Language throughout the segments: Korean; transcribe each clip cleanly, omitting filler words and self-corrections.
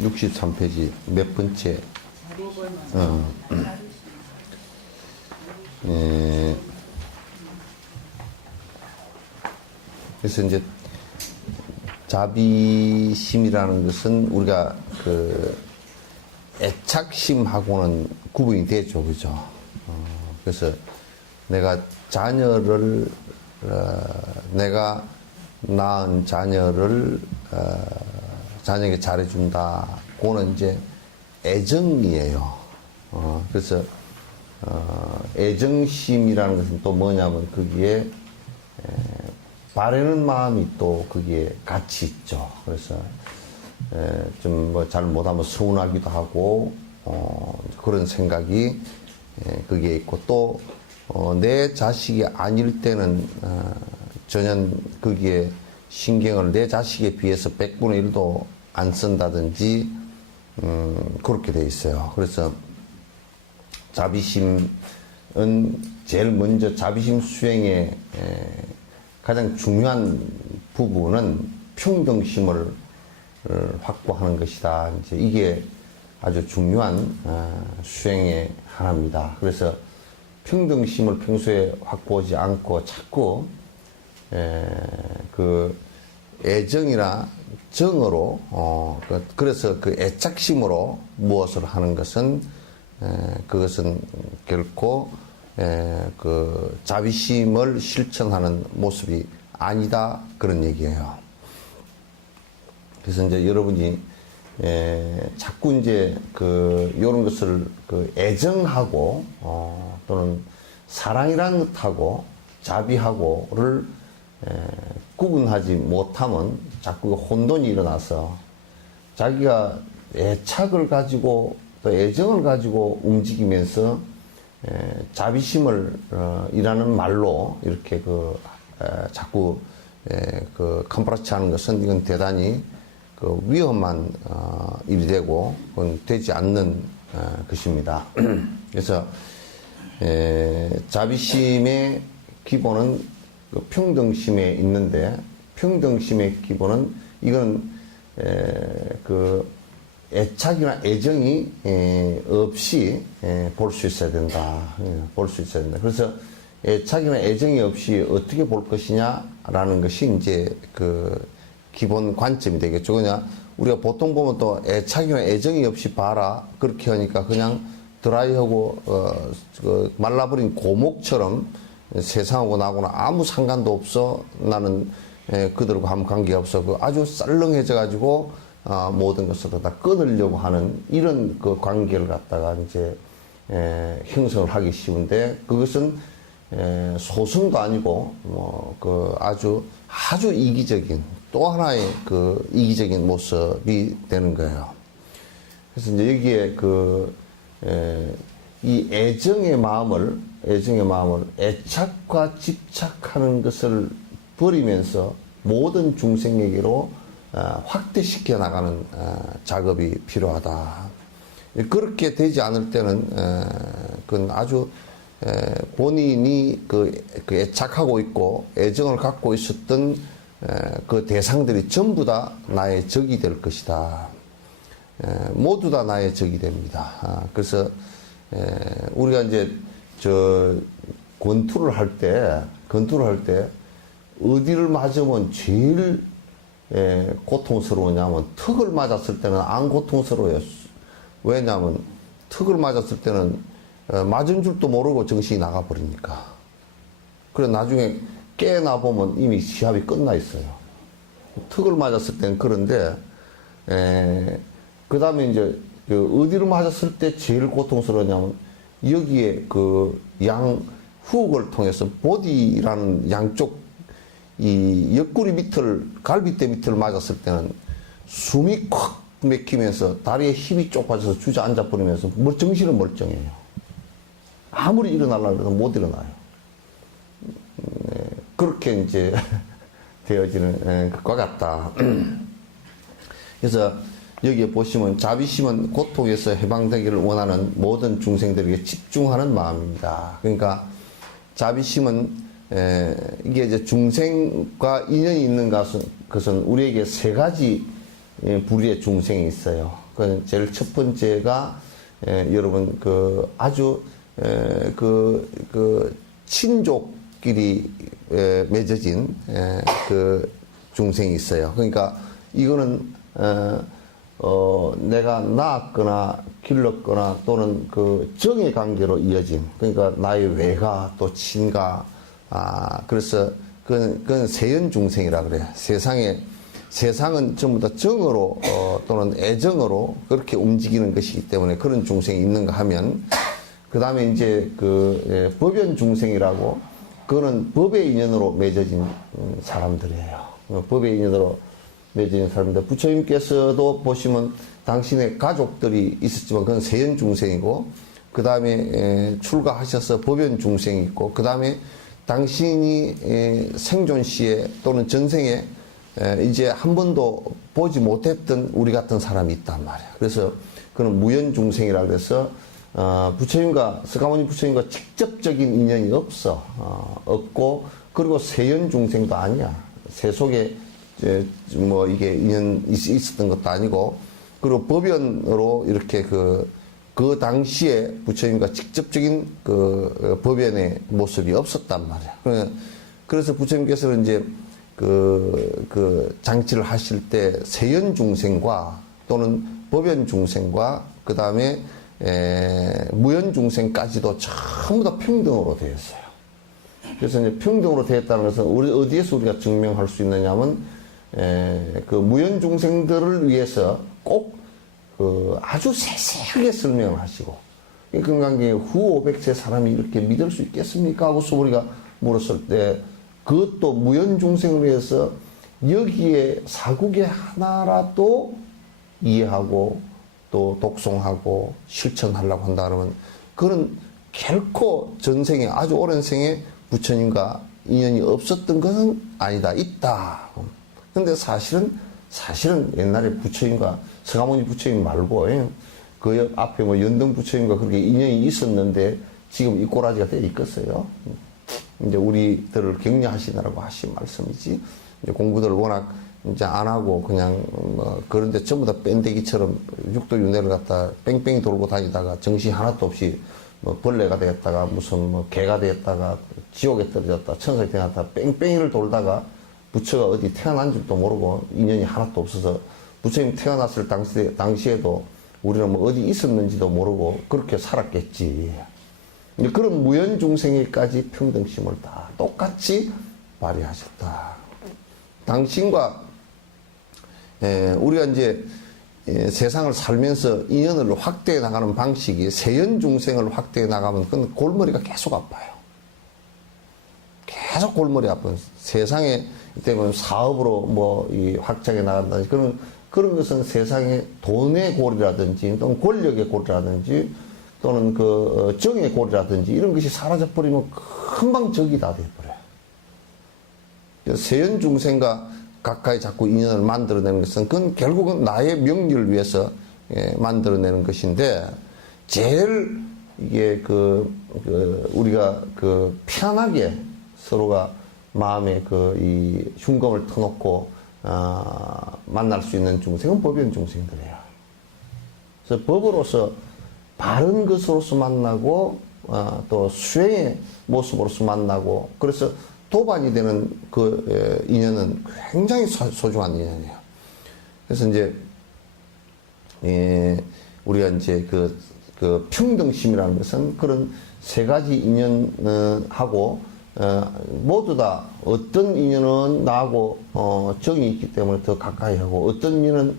63페이지 몇 번째? 예. 그래서 이제 자비심이라는 것은 우리가 그 애착심하고는 구분이 되죠, 그죠? 그래서 내가 자녀를 내가 낳은 자녀를 자녀에게 잘해준다. 그거는 이제 애정이에요. 그래서 애정심이라는 것은 또 뭐냐면 거기에 바라는 마음이 또 거기에 같이 있죠. 그래서 좀 뭐 잘 못하면 서운하기도 하고 그런 생각이 거기에 있고 또 내 자식이 아닐 때는 전혀 거기에 신경을 내 자식에 비해서 100분의 1도 안 쓴다든지 그렇게 돼 있어요. 그래서 자비심은 제일 먼저 자비심 수행의 가장 중요한 부분은 평등심을 확보하는 것이다. 이제 이게 아주 중요한 수행의 하나입니다. 그래서 평등심을 평소에 확보하지 않고 자꾸 그 애정이나 정으로 그래서 그 애착심으로 무엇을 하는 것은 그것은 결코 그 자비심을 실천하는 모습이 아니다 그런 얘기예요. 그래서 이제 여러분이 자꾸 이제 그 요런 것을 그 애정하고 또는 사랑이라는 것하고 자비하고를 구분하지 못하면 자꾸 혼돈이 일어나서 자기가 애착을 가지고 또 애정을 가지고 움직이면서 자비심을 이라는 말로 이렇게 자꾸 그 컴프라치 하는 것은 이건 대단히 그 위험한 일이 되고 그건 되지 않는 것입니다. 그래서 자비심의 기본은 그 평등심에 있는데 평등심의 기본은 이건 그 애착이나 애정이 없이 볼 수 있어야 된다. 볼 수 있어야 된다. 그래서 애착이나 애정이 없이 어떻게 볼 것이냐라는 것이 이제 그 기본 관점이 되겠죠. 그냥 우리가 보통 보면 또 애착이나 애정이 없이 봐라 그렇게 하니까 그냥 드라이하고 그 말라버린 고목처럼 세상하고 나하고는 아무 상관도 없어. 나는 그들과 아무 관계가 없어. 그 아주 썰렁해져 가지고 모든 것을 다 끊으려고 하는 이런 그 관계를 갖다가 이제 형성을 하기 쉬운데 그것은 소승도 아니고 뭐 그 아주 이기적인 또 하나의 그 이기적인 모습이 되는 거예요. 그래서 이제 여기에 이 애정의 마음을 애착과 집착하는 것을 버리면서 모든 중생에게로 확대시켜 나가는 작업이 필요하다. 그렇게 되지 않을 때는 그건 아주 본인이 그 애착하고 있고 애정을 갖고 있었던 그 대상들이 전부 다 나의 적이 될 것이다. 모두 다 나의 적이 됩니다. 그래서 우리가 이제 권투를 할 때 어디를 맞으면 제일 고통스러우냐면 턱을 맞았을 때는 안 고통스러워요. 왜냐하면 턱을 맞았을 때는 맞은 줄도 모르고 정신이 나가버리니까. 그래 나중에 깨나 보면 이미 시합이 끝나 있어요. 턱을 맞았을 때는 그런데 그 다음에 이제 어디를 맞았을 때 제일 고통스러우냐면 여기에 그 후ук을 통해서 보디라는 양쪽 이 옆구리 밑을 갈비뼈 밑을 맞았을 때는 숨이 콱 막히면서 다리에 힘이 좁아져서 주저앉아 버리면서 정신은 멀쩡해요. 아무리 일어나려고 해도 못 일어나요. 그렇게 이제 되어지는 것과 같다. 그래서 여기에 보시면 자비심은 고통에서 해방되기를 원하는 모든 중생들에게 집중하는 마음입니다. 그러니까 자비심은 이게 이제 중생과 인연이 있는 것은 우리에게 세 가지 부류의 중생이 있어요. 그 제일 첫 번째가 여러분 그 아주 그 친족끼리 맺어진 그 중생이 있어요. 그러니까 이거는 내가 낳았거나 길렀거나 또는 그 정의 관계로 이어진, 그러니까 나의 외가 또 친가, 그래서 그건 세연 중생이라 그래요. 세상은 전부 다 정으로 또는 애정으로 그렇게 움직이는 것이기 때문에 그런 중생이 있는가 하면, 그 다음에 이제 그 법연 중생이라고, 그거는 법의 인연으로 맺어진 사람들이에요. 법의 인연으로 맺어진 사람들. 부처님께서도 보시면 당신의 가족들이 있었지만 그건 세연 중생이고, 그 다음에 출가하셔서 법연 중생이 있고, 그 다음에 당신이 생존 시에 또는 전생에 이제 한 번도 보지 못했던 우리 같은 사람이 있단 말이야. 그래서 그는 무연 중생이라 그래서 부처님과 스가모니 부처님과 직접적인 인연이 없고, 그리고 세연 중생도 아니야. 세속에 뭐 이게 인연 있었던 것도 아니고, 그리고 법연으로 이렇게 그 당시에 부처님과 직접적인 그 법연의 모습이 없었단 말이야. 그래서 부처님께서는 이제 그 장치를 하실 때 세연 중생과 또는 법연 중생과 그 다음에 무연 중생까지도 전부 다 평등으로 되었어요. 그래서 이제 평등으로 되었다는 것은 어디에서 우리가 증명할 수 있느냐면, 그 무연 중생들을 위해서 꼭 아주 세세하게 설명을 하시고, 인간관계에 후 500세 사람이 이렇게 믿을 수 있겠습니까? 하고서 우리가 물었을 때, 그것도 무연 중생을 위해서 여기에 사국의 하나라도 이해하고 또 독송하고 실천하려고 한다 그러면, 그런 결코 전생에 아주 오랜 생에 부처님과 인연이 없었던 것은 아니다, 있다. 근데 사실은 옛날에 부처님과 서가모니 부처님 말고 그 옆 앞에 뭐 연등 부처님과 그렇게 인연이 있었는데 지금 이 꼬라지가 돼 있겠어요. 이제 우리들을 격려하시느라고 하신 말씀이지, 이제 공부들을 워낙 이제 안 하고 그냥 뭐 그런데 전부 다 뺀데기처럼 육도 윤회를 갖다 뺑뺑이 돌고 다니다가 정신 하나도 없이 뭐 벌레가 되었다가 무슨 뭐 개가 되었다가 지옥에 떨어졌다 천사에 태어났다 뺑뺑이를 돌다가 부처가 어디 태어난 줄도 모르고 인연이 하나도 없어서, 부처님 태어났을 당시에도 우리는 뭐 어디 있었는지도 모르고 그렇게 살았겠지. 그런 무연 중생에까지 평등심을 다 똑같이 발휘하셨다. 당신과 우리가 이제 세상을 살면서 인연을 확대해 나가는 방식이 세연 중생을 확대해 나가면 그건 골머리가 계속 아파요. 계속 골머리 아픈 세상에 때문에 사업으로 뭐 이 확장해 나간다든지 그런 것은 세상의 돈의 골이라든지 또는 권력의 골이라든지 또는 그 정의 골이라든지 이런 것이 사라져 버리면 금방 적이 다 돼버려요. 세연 중생과 가까이 자꾸 인연을 만들어내는 것은 그건 결국은 나의 명리를 위해서 만들어내는 것인데, 제일 이게 우리가 편하게 서로가 마음에 이 흉검을 터놓고 만날 수 있는 중생은 법연 중생들이에요. 그래서 법으로서 바른 것으로서 만나고 또 수행의 모습으로서 만나고, 그래서 도반이 되는 그 인연은 굉장히 소중한 인연이에요. 그래서 이제 우리가 이제 그 평등심이라는 것은 그런 세 가지 인연하고 모두 다 어떤 인연은 나하고 정이 있기 때문에 더 가까이 하고, 어떤 인연은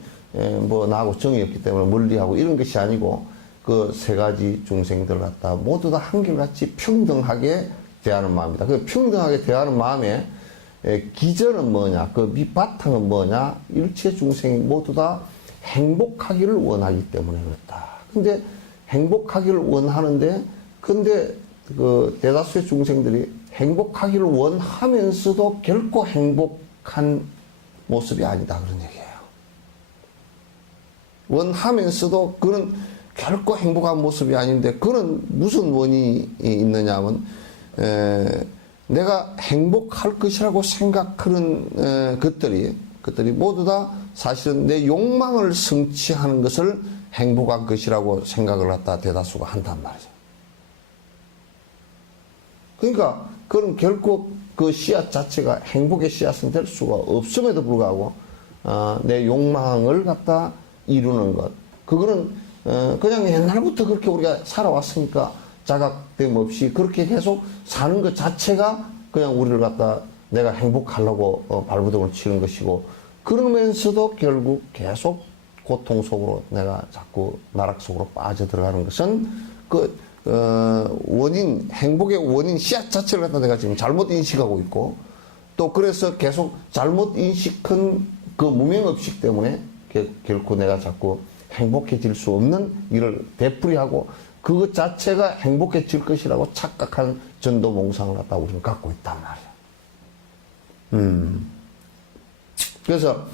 뭐 나하고 정이 없기 때문에 멀리 하고, 이런 것이 아니고 그 세 가지 중생들 갖다 모두 다 한결같이 평등하게 대하는 마음이다. 그 평등하게 대하는 마음의 기전은 뭐냐, 그 밑바탕은 뭐냐, 일체 중생이 모두 다 행복하기를 원하기 때문에 그렇다. 근데 행복하기를 원하는데, 근데 그 대다수의 중생들이 행복하기를 원하면서도 결코 행복한 모습이 아니다, 그런 얘기예요. 원하면서도 그는 결코 행복한 모습이 아닌데, 그는 무슨 원인이 있느냐 하면 내가 행복할 것이라고 생각하는 것들이 것들이 모두 다 사실은 내 욕망을 성취하는 것을 행복한 것이라고 생각을 갖다 대다수가 한단 말이죠. 그러니까 그럼 결코 그 씨앗 자체가 행복의 씨앗은 될 수가 없음에도 불구하고 내 욕망을 갖다 이루는 것, 그거는 그냥 옛날부터 그렇게 우리가 살아왔으니까 자각됨 없이 그렇게 계속 사는 것 자체가 그냥 우리를 갖다 내가 행복하려고 발버둥을 치는 것이고, 그러면서도 결국 계속 고통 속으로 내가 자꾸 나락 속으로 빠져들어가는 것은 그 원인, 행복의 원인 씨앗 자체를 갖다 내가 지금 잘못 인식하고 있고, 또 그래서 계속 잘못 인식한 그 무명의식 때문에 결코 내가 자꾸 행복해질 수 없는 일을 되풀이하고 그것 자체가 행복해질 것이라고 착각한 전도 몽상을 갖다 우리는 갖고 있단 말이야. 그래서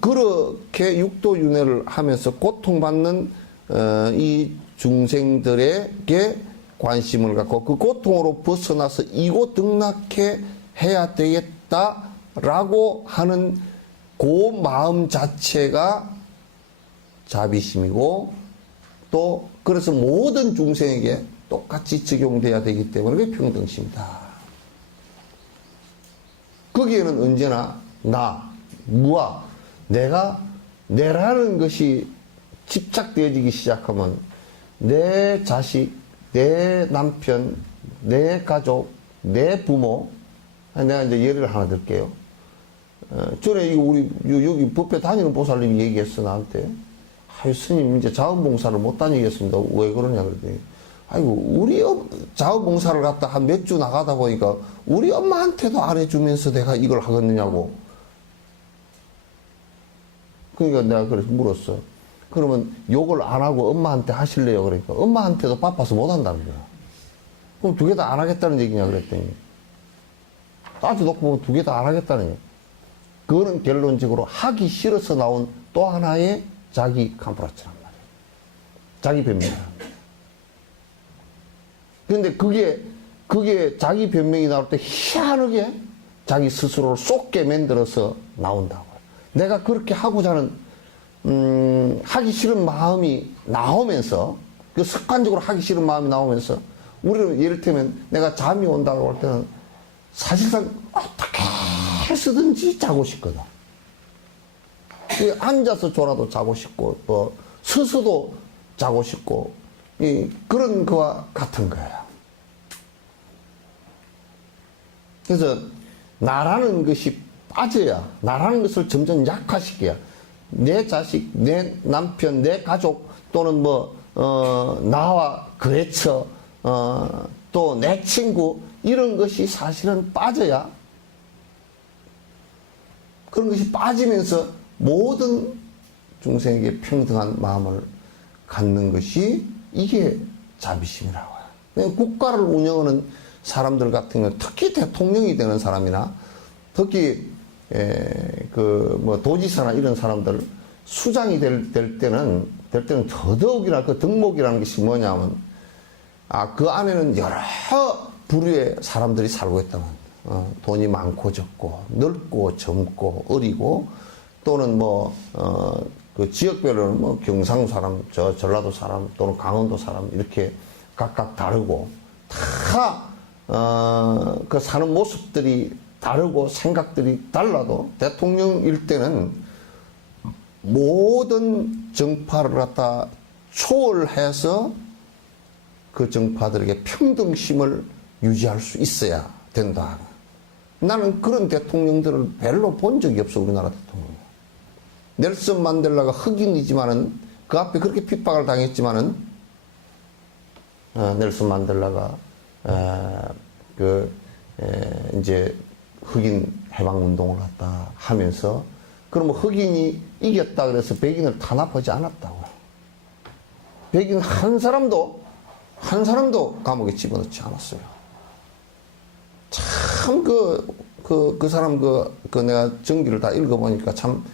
그렇게 육도윤회를 하면서 고통받는 이 중생들에게 관심을 갖고 그 고통으로 벗어나서 이고 등락해 해야 되겠다라고 하는 그 마음 자체가 자비심이고, 또 그래서 모든 중생에게 똑같이 적용돼야 되기 때문에 그게 평등심이다. 거기에는 언제나 나, 무아, 내라는 것이 집착되어지기 시작하면 내 자식, 내 남편, 내 가족, 내 부모, 내가 이제 예를 하나 들게요. 전에 우리 여기 법회 다니는 보살님이 얘기했어, 나한테. 아유, 스님, 이제 자원봉사를 못 다니겠습니다. 왜 그러냐 그랬더니, 아이고, 우리 자원봉사를 갖다 한 몇 주 나가다 보니까 우리 엄마한테도 안 해주면서 내가 이걸 하겠느냐고. 그러니까 내가 그래서 물었어. 그러면 욕을 안 하고 엄마한테 하실래요? 그러니까 엄마한테도 바빠서 못 한다는 거야. 그럼 두 개 다 안 하겠다는 얘기냐 그랬더니, 따져놓고 보면 두 개 다 안 하겠다는 얘기. 그거는 결론적으로 하기 싫어서 나온 또 하나의 자기 캄프라치란 말이에요. 자기 변명이란 말이에요. 근데 그게 자기 변명이 나올 때 희한하게 자기 스스로를 쏟게 만들어서 나온다고요. 내가 그렇게 하고자 하는, 하기 싫은 마음이 나오면서, 그 습관적으로 하기 싫은 마음이 나오면서, 우리는 예를 들면 내가 잠이 온다고 할 때는 사실상 어떻게 해서든지 자고 싶거든. 앉아서 졸아도 자고 싶고, 또 서서도 자고 싶고, 그런 거와 같은 거예요. 그래서 나라는 것이 빠져야, 나라는 것을 점점 약화시켜야 내 자식, 내 남편, 내 가족, 또는 나와 거래처, 또 내 친구, 이런 것이 사실은 빠져야, 그런 것이 빠지면서 모든 중생에게 평등한 마음을 갖는 것이 이게 자비심이라고 해요. 국가를 운영하는 사람들 같은 경우는 특히 대통령이 되는 사람이나 특히 도지사나 이런 사람들 수장이 될 때는 더더욱이나 그 덕목이라는 것이 뭐냐면, 그 안에는 여러 부류의 사람들이 살고 있다면, 돈이 많고 적고, 넓고 젊고, 어리고, 또는 그 지역별로는 경상도 사람, 전라도 사람, 또는 강원도 사람, 이렇게 각각 다르고, 그 사는 모습들이 다르고, 생각들이 달라도, 대통령일 때는 모든 정파를 갖다 초월해서 그 정파들에게 평등심을 유지할 수 있어야 된다. 나는 그런 대통령들을 별로 본 적이 없어, 우리나라 대통령. 넬슨 만델라가 흑인이지만은, 그 앞에 그렇게 핍박을 당했지만은, 넬슨 만델라가, 이제 흑인 해방운동을 갖다 하면서, 그러면 흑인이 이겼다 그래서 백인을 탄압하지 않았다고요. 백인 한 사람도 감옥에 집어넣지 않았어요. 참, 그 사람 내가 전기를 다 읽어보니까 참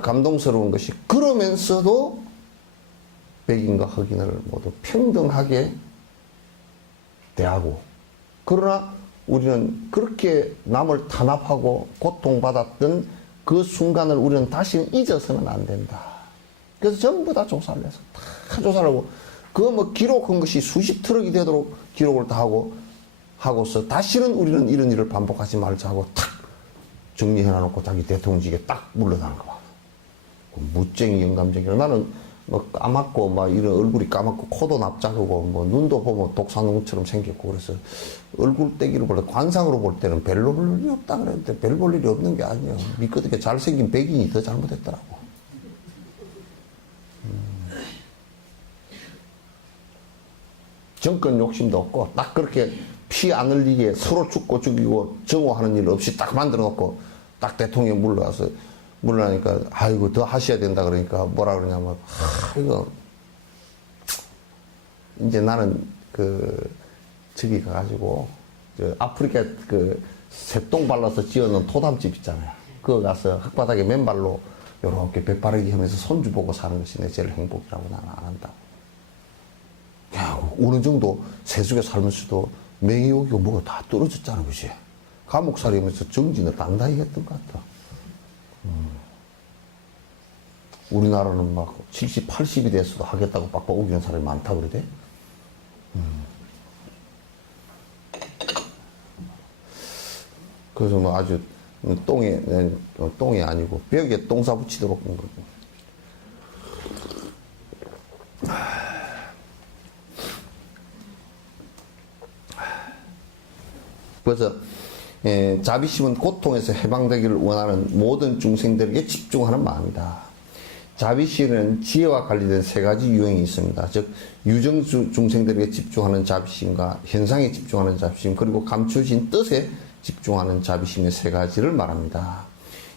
감동스러운 것이, 그러면서도 백인과 흑인을 모두 평등하게 대하고, 그러나 우리는 그렇게 남을 탄압하고 고통받았던 그 순간을 우리는 다시는 잊어서는 안 된다. 그래서 전부 다 조사를 해서 다 조사를 하고 그 뭐 기록한 것이 수십 트럭이 되도록 기록을 다 하고서 다시는 우리는 이런 일을 반복하지 말자 하고 탁 정리해놔놓고 자기 대통령직에 딱 물러나는 거 봐. 무쟁이 영감적이라. 나는 뭐 까맣고 막 이런 얼굴이 까맣고 코도 납작하고 뭐 눈도 보면 독사농처럼 생겼고 그래서 얼굴 떼기를 볼 때 관상으로 볼 때는 별 볼 일이 없다 그랬는데 별 볼 일이 없는 게 아니에요. 미끄럽게 잘생긴 백인이 더 잘못했더라고. 정권 욕심도 없고 딱 그렇게 피 안 흘리게 서로 죽고 죽이고 정오하는 일 없이 딱 만들어 놓고 딱 대통령 물러나니까 아이고 더 하셔야 된다 그러니까 뭐라 그러냐면 이거 이제 나는 저기 가가지고 아프리카 새똥 발라서 지어놓은 토담집 있잖아요. 그거 가서 흙바닥에 맨발로 요렇게 배바르기 하면서 손주 보고 사는 것이 내 제일 행복이라고 나는 안 한다고. 야, 어느 정도 세속에 살면서도 명예욕이고 뭐가 다 떨어졌잖아, 그지? 감옥살이 하면서 정진을 단단히 했던 것 같아. 우리나라는 막 70, 80이 돼서도 하겠다고 빡빡 우기는 사람이 많다 그러대. 그래서 뭐 아주 똥이 아니고 벽에 똥 싸 붙이도록 그래서 자비심은 고통에서 해방되기를 원하는 모든 중생들에게 집중하는 마음이다. 자비심은 지혜와 관련된 세 가지 유형이 있습니다. 즉 유정 중생들에게 집중하는 자비심과 현상에 집중하는 자비심 그리고 감추어진 뜻에 집중하는 자비심의 세 가지를 말합니다.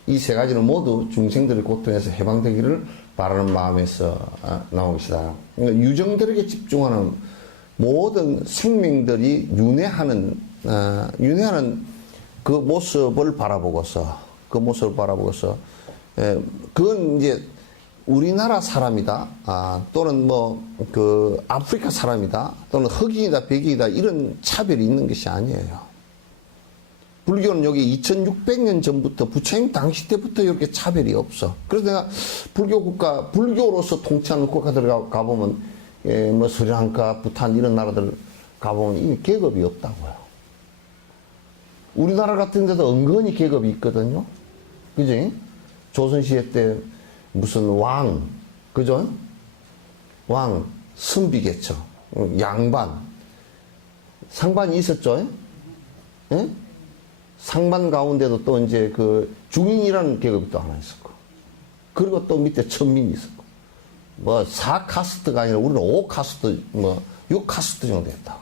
이 세 가지는 모두 중생들의 고통에서 해방되기를 바라는 마음에서 나온 것이다. 그러니까 유정들에게 집중하는 모든 생명들이 윤회하는 그 모습을 바라보고서 그건 이제 우리나라 사람이다, 또는 아프리카 사람이다, 또는 흑인이다, 백인이다, 이런 차별이 있는 것이 아니에요. 불교는 여기 2600년 전부터 부처님 당시 때부터 이렇게 차별이 없어. 그래서 내가 불교로서 통치하는 국가들 가보면, 뭐 스리랑카, 부탄 이런 나라들 가보면 이미 계급이 없다고요. 우리나라 같은 데도 은근히 계급이 있거든요. 그지? 조선시대 때 무슨 왕, 그죠? 왕, 선비계처, 양반, 상반이 있었죠? 예? 상반 가운데도 또 이제 중인이라는 계급이 또 하나 있었고, 그리고 또 밑에 천민이 있었고, 뭐 4카스트가 아니라 우리는 5카스트, 6카스트 정도 됐다고.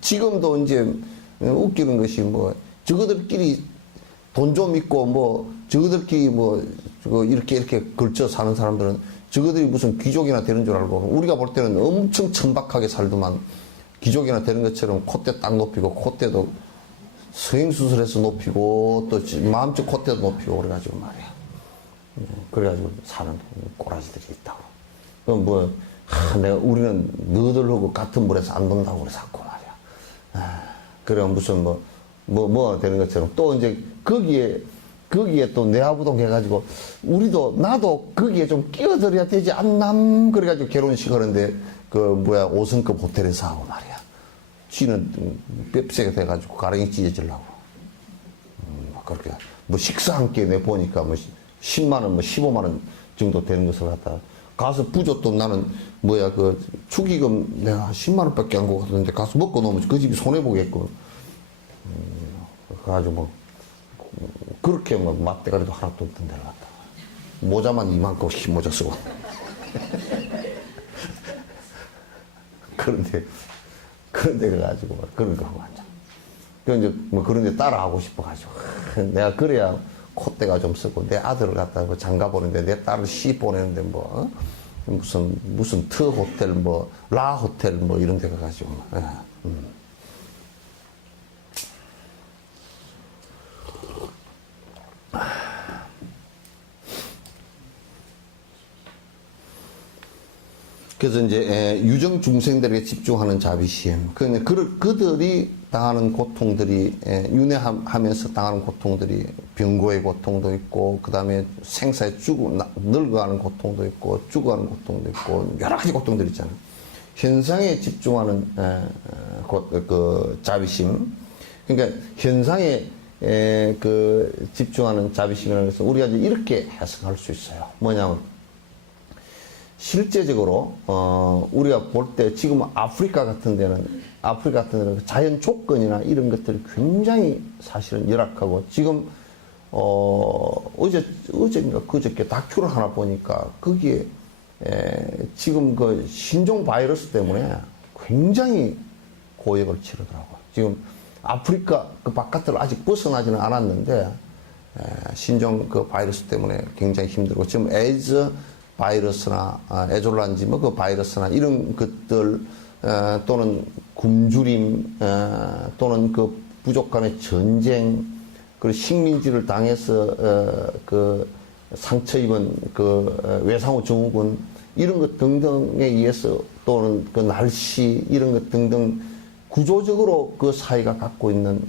지금도 이제 웃기는 것이 저거들끼리 돈 좀 있고 저거들끼리 이렇게 걸쳐 사는 사람들은 저거들이 무슨 귀족이나 되는 줄 알고 우리가 볼 때는 엄청 천박하게 살더만 귀족이나 되는 것처럼 콧대 딱 높이고 콧대도 성형수술해서 높이고 또 마음적 콧대도 높이고 그래가지고 말이야. 그래가지고 사는 꼬라지들이 있다고. 그럼 우리는 너들하고 같은 물에서 안 논다고 그래 자꾸 말이야. 그래 무슨 되는 것처럼 또 이제 거기에 또 내화부동 해가지고 나도 거기에 좀 끼어들어야 되지 않남 그래가지고 결혼식 하는데 5성급 호텔에서 하고 말이야. 쥐는 뺍새가 돼가지고 가랑이 찢어지려고. 그렇게 식사 한 끼 내 보니까 10만원 15만원 정도 되는 것을 갖다 가서 부족도 나는 축의금 내가 10만원밖에 안 갖고 갔는데 가서 먹고 놓으면 그 집이 손해보겠고. 그래가지고 그렇게 맛대가리도 하나도 없던 데를 갔다. 모자만 이만큼 흰 모자 쓰고. 그런데 가가지고 그런 거 하고 앉아. 이제 그런데 따라하고 싶어가지고. 내가 그래야 콧대가 좀 쓰고 내 아들을 갖다 장가 보는데 내 딸을 시 보내는데 무슨 트 호텔 라 호텔 이런 데 가가지고. 그래서 이제 유정 중생들에게 집중하는 자비심. 그들이 당하는 고통들이 윤회하면서 당하는 고통들이 병고의 고통도 있고, 그 다음에 생사에 늙어가는 고통도 있고, 죽어가는 고통도 있고, 여러 가지 고통들이 있잖아요. 현상에 집중하는 그 자비심, 그러니까 현상에 그 집중하는 자비심이라는 것은 우리가 이렇게 해석할 수 있어요. 뭐냐면 실제적으로 우리가 볼 때 지금 아프리카 같은 데는 자연 조건이나 이런 것들이 굉장히 사실은 열악하고, 지금 어제인가 그저께 다큐를 하나 보니까 거기에 지금 그 신종 바이러스 때문에 굉장히 고역을 치르더라고요. 지금 아프리카 그 바깥을 아직 벗어나지는 않았는데 신종 그 바이러스 때문에 굉장히 힘들고, 지금 에이즈 바이러스나 에졸란지 뭐 그 바이러스나 이런 것들 또는 굶주림 또는 그 부족 간의 전쟁, 그리고 식민지를 당해서 그 상처 입은 그 외상후 증후군 이런 것 등등에 의해서, 또는 그 날씨 이런 것 등등 구조적으로 그 사회가 갖고 있는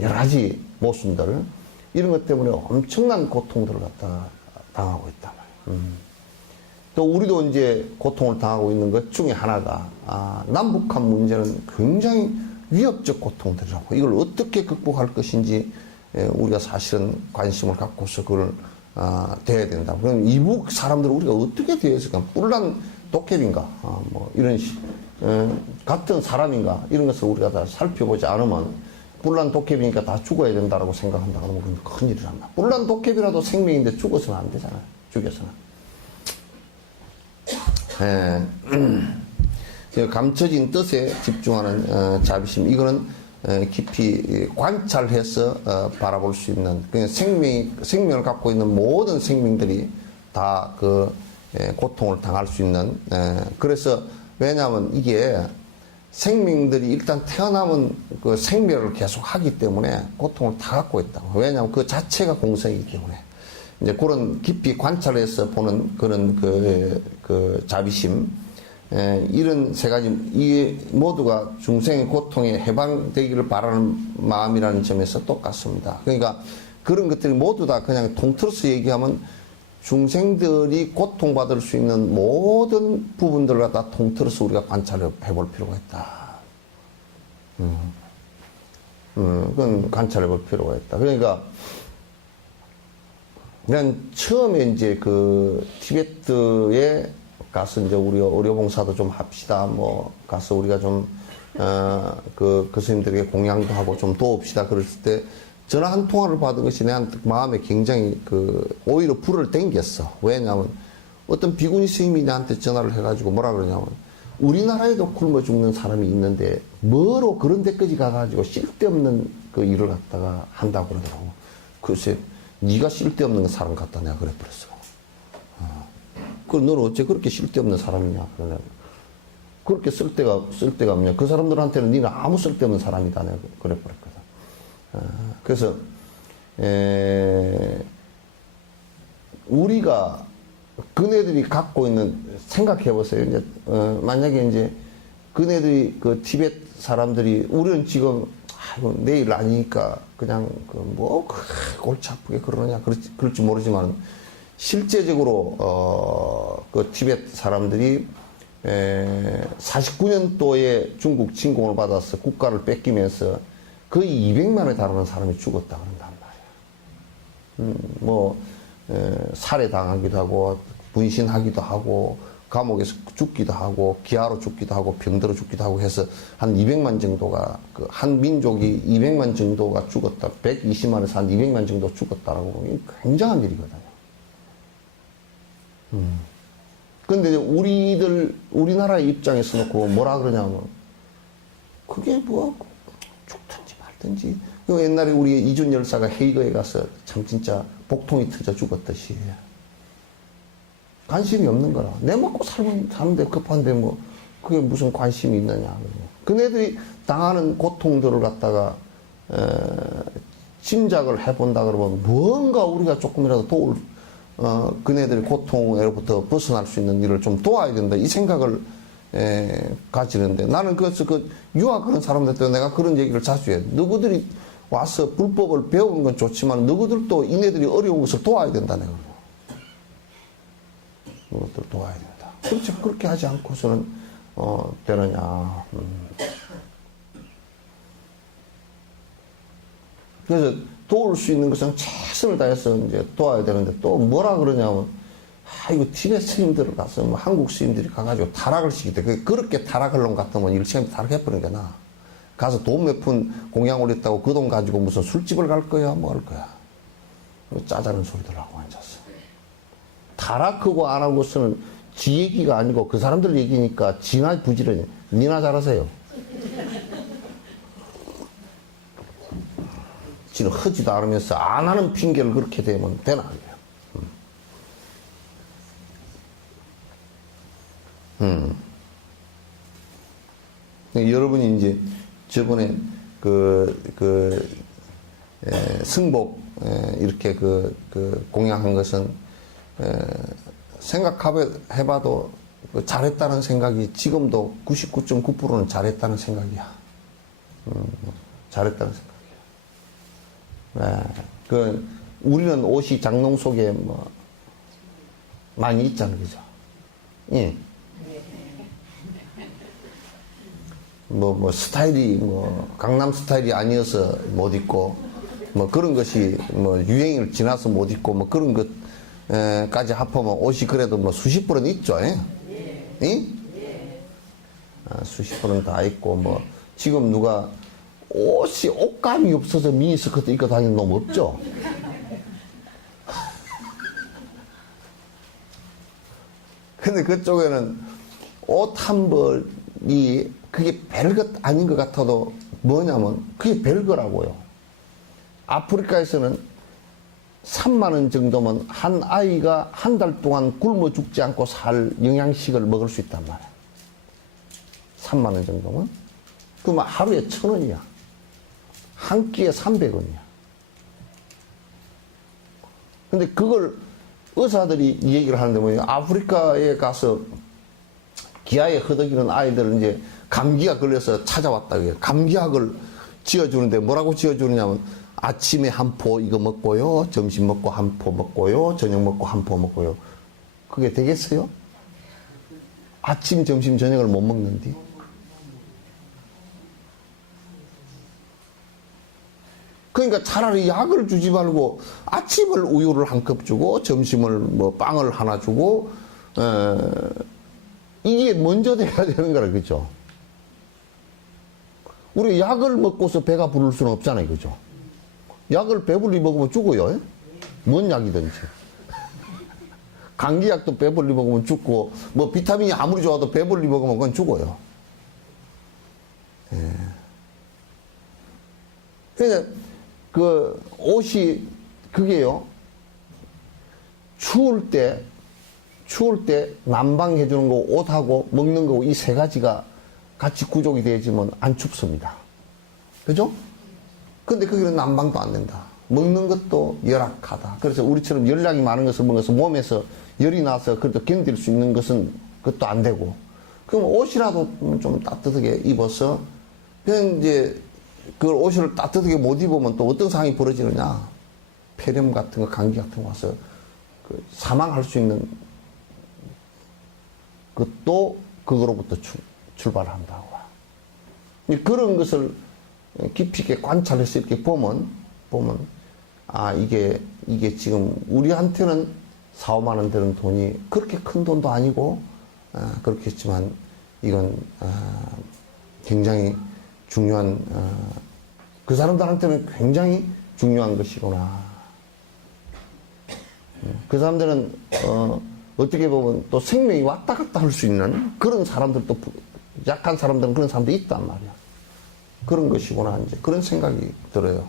여러 가지 모순들, 이런 것 때문에 엄청난 고통들을 갖다 당하고 있단 말이에요. 또 우리도 이제 고통을 당하고 있는 것 중에 하나가 남북한 문제는 굉장히 위협적 고통들이라고, 이걸 어떻게 극복할 것인지 우리가 사실은 관심을 갖고서 그걸 돼야 된다. 그럼 이북 사람들을 우리가 어떻게 대해서 뿔난 도깨비인가, 뭐 이런 같은 사람인가, 이런 것을 우리가 다 살펴보지 않으면 뿔난 도깨비니까 다 죽어야 된다라고 생각한다 그러면 그건 큰일이란 말이야. 뿔난 도깨비라도 생명인데 죽어서는 안 되잖아요. 죽여서는. 감춰진 뜻에 집중하는 자비심, 이거는 깊이 관찰해서 바라볼 수 있는, 생명을 갖고 있는 모든 생명들이 다 그 고통을 당할 수 있는, 그래서 왜냐하면 이게 생명들이 일단 태어나면 그 생멸을 계속 하기 때문에 고통을 다 갖고 있다고. 왜냐하면 그 자체가 공생이기 때문에. 이제 그런 깊이 관찰해서 보는 그런 그 자비심, 이런 세 가지, 이게 모두가 중생의 고통에 해방되기를 바라는 마음이라는 점에서 똑같습니다. 그러니까 그런 것들이 모두 다 그냥 통틀어서 얘기하면 중생들이 고통받을 수 있는 모든 부분들을 다 통틀어서 우리가 관찰해 볼 필요가 있다. 그건 관찰해 볼 필요가 있다. 그러니까 난 처음에 이제 그 티베트에 가서 이제 우리가 의료봉사도 좀 합시다. 뭐 가서 우리가 좀 그 스님들에게 공양도 하고 좀 도웁시다. 그랬을 때 전화 한 통화를 받은 것이 내 마음에 굉장히 오히려 불을 땡겼어. 왜냐하면 어떤 비구니 스님이 나한테 전화를 해가지고 뭐라 그러냐면, 우리나라에도 굶어 죽는 사람이 있는데 뭐로 그런 데까지 가가지고 쓸데없는 그 일을 갖다가 한다고 그러더라고. 글쎄, 네가 쓸데없는 사람 같다 내가 그래버렸어. 너는 어째 그렇게 쓸데없는 사람이냐? 그렇게 쓸데가 없냐? 그 사람들한테는 니는 아무 쓸데없는 사람이다 내가 그래버렸거든. 그래서 우리가 그네들이 갖고 있는, 생각해보세요. 이제 만약에 이제 그네들이 그 티베트 사람들이, 우리는 지금 내일 아니니까 그냥 골치 아프게 그러느냐 그럴지 모르지만, 실제적으로 그 티베트 사람들이 49년도에 중국 침공을 받아서 국가를 뺏기면서 거의 200만에 달하는 사람이 죽었다 그런단 말이야. 살해당하기도 하고 분신하기도 하고 감옥에서 죽기도 하고 기아로 죽기도 하고 병들어 죽기도 하고 해서 한 200만 정도가, 한 민족이 200만 정도가 죽었다. 120만에서 한 200만 정도 죽었다라고 보면 굉장한 일이거든요. 근데 우리나라 입장에서 놓고 뭐라 그러냐면, 그게 죽든지 말든지. 옛날에 우리 이준 열사가 헤이거에 가서 참 진짜 복통이 터져 죽었듯이 관심이 없는 거라. 내 먹고 사는데 급한데 그게 무슨 관심이 있느냐. 그네들이 당하는 고통들을 갖다가 짐작을 해본다 그러면 뭔가 우리가 조금이라도 도울, 그네들의 고통으로부터 벗어날 수 있는 일을 좀 도와야 된다, 이 생각을 가지는데, 나는 그래서 유학하는 사람들 때문에 내가 그런 얘기를 자주 해. 너희들이 와서 불법을 배우는 건 좋지만 너희들도 이네들이 어려운 것을 도와야 된다는 거예요. 너희들 도와야 된다. 그렇지 그렇게 하지 않고서는 되느냐. 그래서 도울 수 있는 것은 최선을 다해서 이제 도와야 되는데 또 뭐라 그러냐면 이거 티베트 스님들 가서 뭐 한국 스님들이 가가지고 타락을 시키대. 그렇게 타락하려고 같으면 일시간에 타락해버리는 게 나아. 가서 돈 몇 푼 공양 올렸다고 그 돈 가지고 무슨 술집을 갈 거야? 뭐 할 거야? 짜자는 소리들 하고 앉았어. 타락하고 안 하고서는 지 얘기가 아니고 그 사람들 얘기니까 지나 부지런히. 니나 잘하세요. 지는 하지도 않으면서 안 하는 핑계를 그렇게 대면 되나 안 돼요. 여러분이 이제 저번에 승복 이렇게 공양한 것은 생각해봐도 잘했다는 생각이 지금도 99.9%는 잘했다는 생각이야. 잘했다는 생각이야. 우리는 옷이 장롱 속에 뭐 많이 있잖아, 그죠? 예. 스타일이, 강남 스타일이 아니어서 못 입고, 그런 것이, 유행을 지나서 못 입고, 그런 것까지 합하면 옷이 그래도 수십 벌은 있죠, 예? 예? 수십 벌은 다 있고, 지금 누가 옷이 옷감이 없어서 미니스커트 입고 다니는 놈 없죠? 근데 그쪽에는 옷 한 벌이 그게 별것 아닌 것 같아도 뭐냐면 그게 별거라고요. 아프리카에서는 3만 원 정도면 한 아이가 한 달 동안 굶어 죽지 않고 살 영양식을 먹을 수 있단 말이야. 3만 원 정도면? 그러면 하루에 1,000원이야. 한 끼에 300원이야. 근데 그걸 의사들이 얘기를 하는데 뭐냐. 아프리카에 가서 기아에 허덕이는 아이들은 이제 감기가 걸려서 찾아왔다. 감기약을 지어주는데 뭐라고 지어주느냐면 아침에 한 포 이거 먹고요. 점심 먹고 한 포 먹고요. 저녁 먹고 한 포 먹고요. 그게 되겠어요? 아침, 점심, 저녁을 못 먹는디? 그러니까 차라리 약을 주지 말고 아침을 우유를 한 컵 주고 점심을 빵을 하나 주고 이게 먼저 돼야 되는 거라 그죠? 우리 약을 먹고서 배가 부를 수는 없잖아요, 그죠? 약을 배불리 먹으면 죽어요. 뭔 약이든지. 감기약도 배불리 먹으면 죽고, 비타민이 아무리 좋아도 배불리 먹으면 그건 죽어요. 예. 그러니까, 옷이, 그게요, 추울 때 난방해주는 거, 옷하고 먹는 거, 이 세 가지가 같이 구족이 되지만 안 춥습니다. 그죠? 근데 거기는 난방도 안 된다. 먹는 것도 열악하다. 그래서 우리처럼 열량이 많은 것을 먹어서 몸에서 열이 나서 그래도 견딜 수 있는 것은 그것도 안 되고. 그럼 옷이라도 좀 따뜻하게 입어서, 그냥 이제, 그걸 옷을 따뜻하게 못 입으면 또 어떤 상황이 벌어지느냐. 폐렴 같은 거, 감기 같은 거 와서 사망할 수 있는 것도 그거로부터 출발한다고. 그런 것을 깊이 있게 관찰해서 이렇게 보면, 이게 지금 우리한테는 4, 5만 원 되는 돈이 그렇게 큰 돈도 아니고, 그렇겠지만, 이건, 굉장히 중요한, 그 사람들한테는 굉장히 중요한 것이구나. 그 사람들은, 어떻게 보면 또 생명이 왔다 갔다 할 수 있는 그런 사람들도, 약한 사람들은 그런 사람도 있단 말이야. 그런 것이구나, 이제. 그런 생각이 들어요.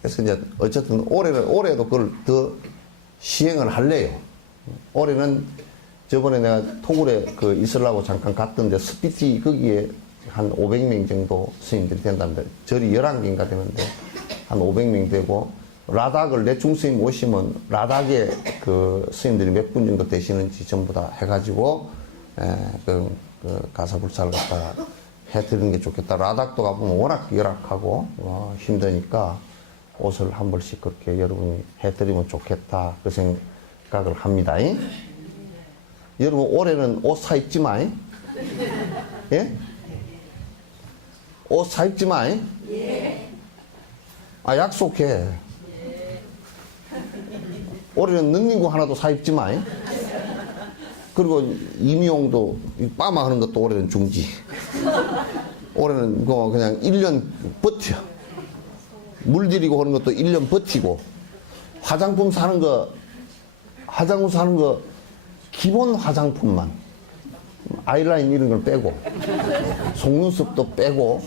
그래서 이제, 어쨌든 올해도 그걸 더 시행을 할래요. 올해는 저번에 내가 토굴에 있으려고 잠깐 갔던데, 스피티 거기에 한 500명 정도 스님들이 된다는데, 절이 11개인가 되는데, 한 500명 되고, 라닥을 내중 스님 오시면, 라닥에 스님들이 몇 분 정도 되시는지 전부 다 해가지고, 가사불사를 갖다가 해드리는 게 좋겠다. 라닥도 가보면 워낙 열악하고 힘드니까 옷을 한 벌씩 그렇게 여러분이 해드리면 좋겠다. 그 생각을 합니다. 여러분 올해는 옷 사 입지 마. 예? 옷 사 입지 마. 예. 아 약속해. 올해는 능닝구 하나도 사 입지 마. 그리고 임용도 빠마 하는 것도 올해는 중지. 올해는 그냥 1년 버텨. 물들이고 하는 것도 1년 버티고. 화장품 사는 거 기본 화장품만. 아이라인 이런 걸 빼고, 속눈썹도 빼고,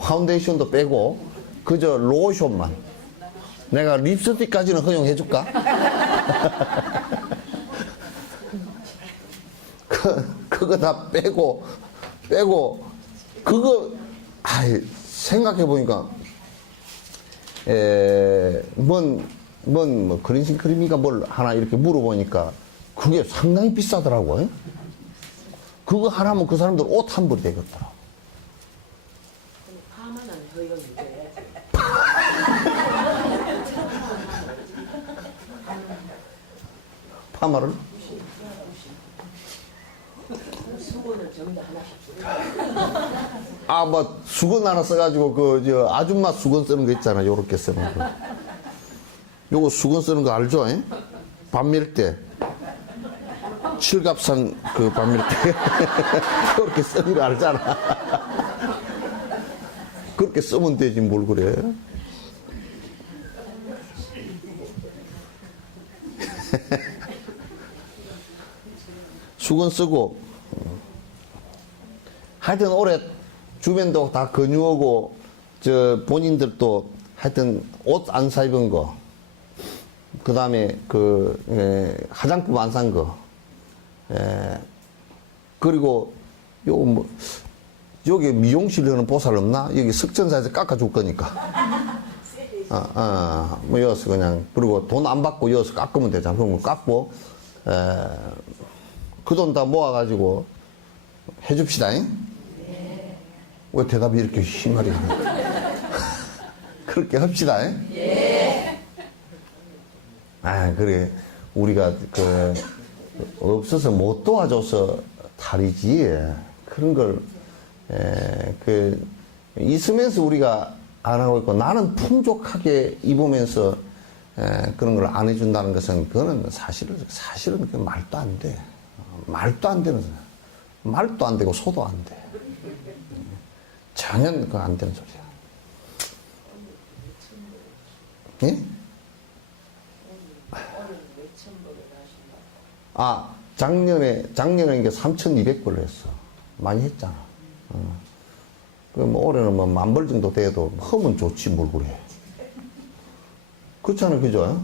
파운데이션도 빼고, 그저 로션만. 내가 립스틱까지는 허용해줄까? 그거 다 빼고, 그거, 생각해보니까, 뭐, 그린신 크림인가 뭘 하나 이렇게 물어보니까, 그게 상당히 비싸더라고. 그거 하나면 그 사람들 옷 한 벌이 되겠더라. 파만 안 허용인데. 파마를? 수건을 저기다 하나씩. 뭐, 수건 하나 써가지고, 아줌마 수건 쓰는 거 있잖아. 요렇게 쓰는 거. 요거 수건 쓰는 거 알죠? 밥 밀 때. 칠갑산 밥 밀 때. 요렇게 쓰는 거 알잖아. 그렇게 쓰면 되지, 뭘 그래. 수건 쓰고, 하여튼 올해 주변도 다 근유하고, 본인들도 하여튼 옷 안 사 입은 거, 그 다음에 화장품 안 산 거, 그리고 여기 미용실 하는 보살 없나? 여기 석전사에서 깎아줄 거니까. 뭐 여기서 그냥, 그리고 돈 안 받고 여기서 깎으면 되잖아. 그럼 뭐 깎고, 그 돈 다 모아가지고 해줍시다. 왜 대답이 이렇게 심하게 하냐? 그렇게 합시다. 그래. 우리가 없어서 못 도와줘서 탈이지. 그런 걸, 있으면서 우리가 안 하고 있고, 나는 풍족하게 입으면서, 그런 걸 안 해준다는 것은, 그거는 사실은 그 말도 안 돼. 말도 안 되는, 말도 안 되고, 소도 안 돼. 전혀 그거 안 되는 소리야. 예? 작년에 이게 3,200불로 했어. 많이 했잖아. 그럼 올해는 뭐 10,000벌 정도 돼도 하면 좋지, 뭘 그래. 그렇잖아, 그죠?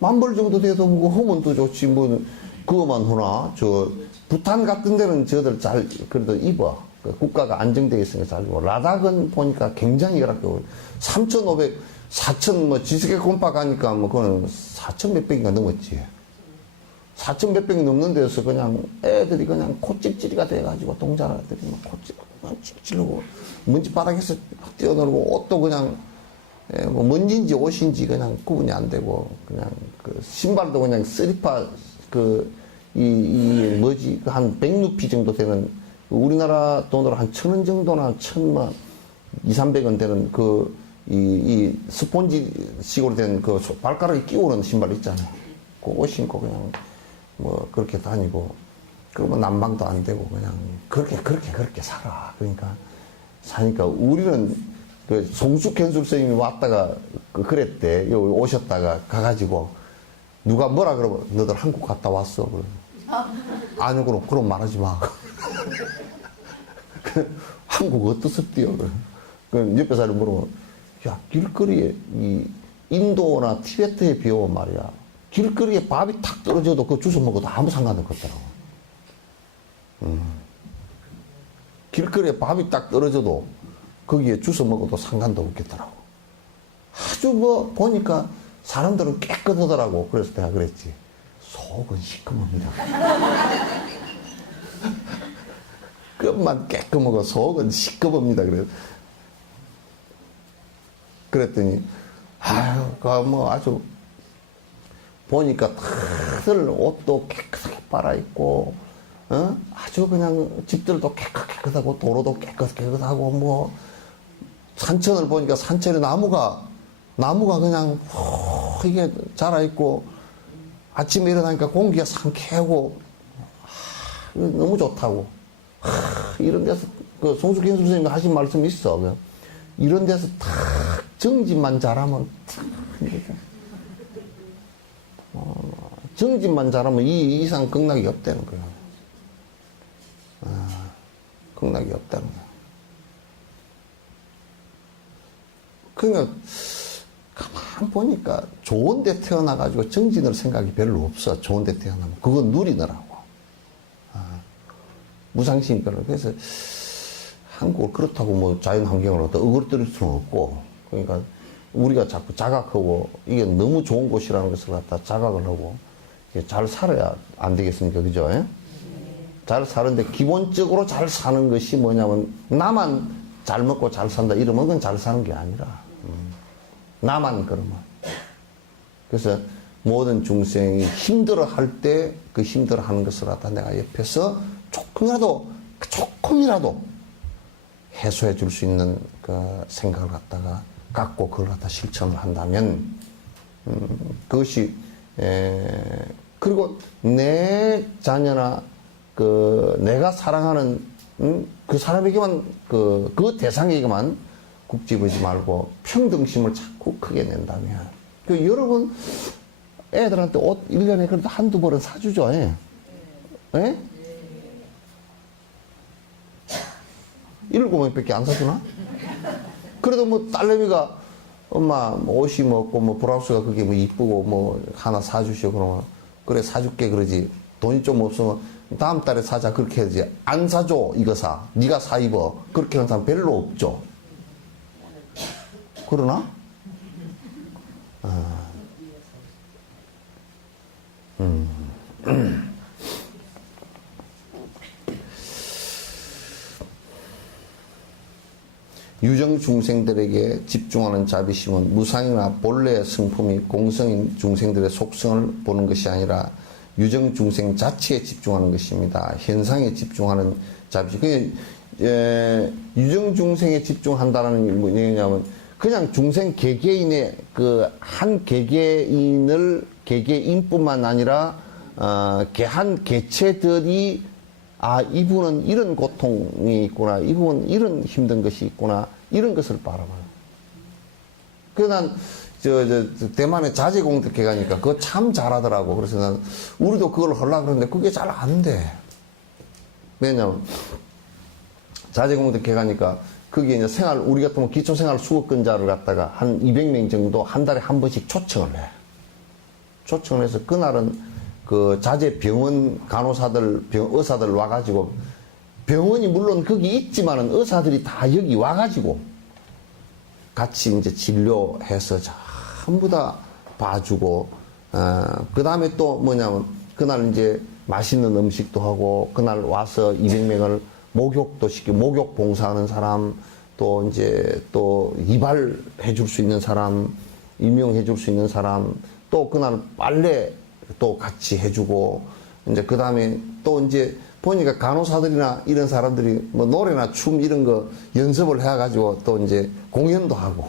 10,000벌 정도 돼도 뭐 하면 더 좋지, 뭐, 그거만 하나. 부탄 같은 데는 저들 그래도 입어. 국가가 안정되어 있으니까 잘 입어. 라닥은 보니까 굉장히 열악하고, 3,500, 4,000, 뭐, 지스케 콤파 가니까 뭐, 그거는 4,000 몇백인가 넘었지. 4,000 몇백이 넘는 데서 그냥 애들이 그냥 코찔찔이가 돼가지고 동자들이 막 찔찔하고 먼지 바닥에서 뛰어놀고 옷도 그냥 뭐 먼지인지 옷인지 그냥 구분이 안 되고 그냥 신발도 그냥 쓰리파 뭐지 한 100루피 정도 되는 우리나라 돈으로 한 1,000원 정도나 200~300원 되는 이 스폰지식으로 된 발가락에 끼우는 신발 있잖아요. 그거 신고 그냥 뭐 그렇게 다니고 그러면 난방도 안 되고 그냥 그렇게 살아. 그러니까 사니까 우리는 송숙현술 선생님이 왔다가 그랬대. 여기 오셨다가 가가지고 누가 뭐라 그러면 너들 한국 갔다 왔어. 아니 그럼 말하지 마. 한국 어떠서 뛰어? 그 옆에 사람이 물어보면 야 길거리에 이 인도나 티베트에 비오면 말이야. 길거리에 밥이 탁 떨어져도 그거 주워 먹어도 아무 상관없겠더라고. 길거리에 밥이 딱 떨어져도 거기에 주워 먹어도 상관도 없겠더라고. 아주 뭐 보니까 사람들은 깨끗하더라고. 그래서 내가 그랬지. 속은 시커멉니다. 겉만 깨끗하고 속은 시꺼멉니다. 그랬더니 아유 뭐 아주 보니까 다들 옷도 깨끗하게 빨아입고 아주 그냥 집들도 깨끗하고 도로도 깨끗하고 뭐 산천을 보니까 산천에 나무가 그냥 이게 자라있고 아침에 일어나니까 공기가 상쾌하고 너무 좋다고 이런 데서 그 송숙현 선생님이 하신 말씀이 있어. 이런 데서 탁 정진만 잘하면 정진만 잘하면 이 이상 극락이 없다는 거야. 극락이 없다는 거야. 그러니까 가만 보니까 좋은 데 태어나가지고 정진을 생각이 별로 없어. 좋은 데 태어나면 그건 누리느라고. 무상심결을. 그래서 한국을 그렇다고 뭐 자연 환경을 갖다 어그러뜨릴 수는 없고, 그러니까 우리가 자꾸 자각하고 이게 너무 좋은 곳이라는 것을 갖다 자각을 하고 잘 살아야 안 되겠습니까? 그죠? 예? 잘 사는데 기본적으로 잘 사는 것이 뭐냐면 나만 잘 먹고 잘 산다 이러면 그건 잘 사는 게 아니라 나만 그러면. 그래서 모든 중생이 힘들어 할 때 그 힘들어 하는 것을 갖다 내가 옆에서 조금이라도 해소해 줄 수 있는 그 생각을 갖다가 갖고 그걸 갖다 실천을 한다면 그것이 그리고 내 자녀나 그 내가 사랑하는 그 사람에게만 그 대상에게만 국집하지 말고 평등심을 자꾸 크게 낸다면 그 여러분 애들한테 옷 1년에 그래도 한두 벌은 사주죠. 예? 예? 7명밖에 안 사주나? 그래도 뭐 딸내미가 엄마 뭐 옷이 뭐 없고 뭐 브라우스가 그게 뭐 이쁘고 뭐 하나 사주시오 그러면 그래 사줄게 그러지. 돈이 좀 없으면 다음 달에 사자 그렇게 해야지. 안 사줘 이거 사. 네가 사 입어. 그렇게 하는 사람 별로 없죠. 그러나? 유정 중생들에게 집중하는 자비심은 무상이나 본래의 성품이 공성인 중생들의 속성을 보는 것이 아니라 유정 중생 자체에 집중하는 것입니다. 현상에 집중하는 자비심. 유정 중생에 집중한다는 게 뭐냐면 그냥 중생 개개인의 그 한 개개인뿐만 아니라 한 개체들이 이분은 이런 고통이 있구나, 이분은 이런 힘든 것이 있구나, 이런 것을 바라봐요. 그래서 난 대만에 자제공덕회 가니까 그거 참 잘하더라고. 그래서 난 우리도 그걸 하려고 그러는데 그게 잘 안 돼. 왜냐면 자제공덕회 가니까 거기에 이제 우리 같으면 기초생활 수급근자를 갖다가 한 200명 정도 한 달에 한 번씩 초청을 해. 초청을 해서 그날은 그 자제 병원 간호사들, 의사들 와가지고 병원이 물론 거기 있지만은 의사들이 다 여기 와가지고 같이 이제 진료해서 전부 다 봐주고, 그 다음에 또 뭐냐면 그날 이제 맛있는 음식도 하고 그날 와서 200명을 목욕도 시키고 목욕 봉사하는 사람 또 이제 또 이발해 줄 수 있는 사람 임용해 줄 수 있는 사람 또 그날 빨래 또 같이 해주고 이제 그 다음에 또 이제 보니까 간호사들이나 이런 사람들이 뭐 노래나 춤 이런 거 연습을 해가지고 또 이제 공연도 하고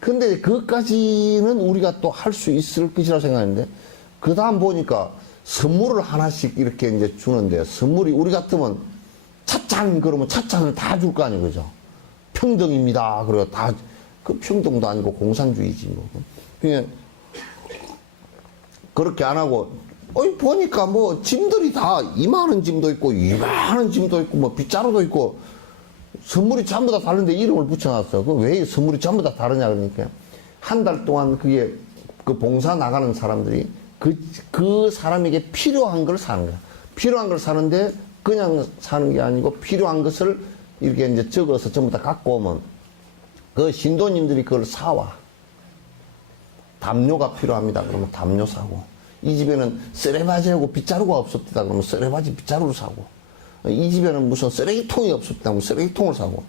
근데 그것까지는 우리가 또 할 수 있을 것이라고 생각했는데 그 다음 보니까 선물을 하나씩 이렇게 이제 주는데 선물이 우리 같으면 찻잔 그러면 찻잔을 다 줄 거 아니에요, 그죠? 평등입니다. 그리고 다 그 평등도 아니고 공산주의지 뭐. 그냥 그렇게 안 하고 보니까 뭐 짐들이 다 이만한 짐도 있고 이만한 짐도 있고 뭐 빗자루도 있고 선물이 전부 다 다른데 이름을 붙여놨어. 그 왜 선물이 전부 다 다르냐 그러니까 한 달 동안 그게 그 봉사 나가는 사람들이 그 사람에게 필요한 걸 사는 거야. 필요한 걸 사는데 그냥 사는 게 아니고 필요한 것을 이렇게 이제 적어서 전부 다 갖고 오면 그 신도님들이 그걸 사와. 담요가 필요합니다. 그러면 담요 사고. 이 집에는 쓰레바지하고 빗자루가 없었다. 그러면 쓰레바지 빗자루를 사고. 이 집에는 무슨 쓰레기통이 없었다고 쓰레기통을 사고,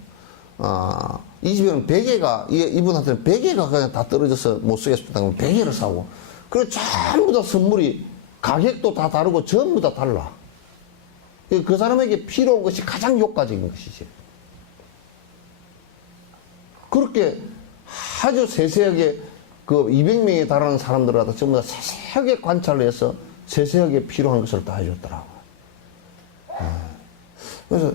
이 집에는 베개가, 이분한테는 베개가 그냥 다 떨어져서 못 쓰겠다고 베개를 사고, 그래 전부 다 선물이 가격도 다 다르고 전부 다 달라. 그 사람에게 필요한 것이 가장 효과적인 것이지. 그렇게 아주 세세하게 그 200명에 달하는 사람들을 갖다 전부 다 세세하게 관찰을 해서 세세하게 필요한 것을 다 해줬더라고요. 그래서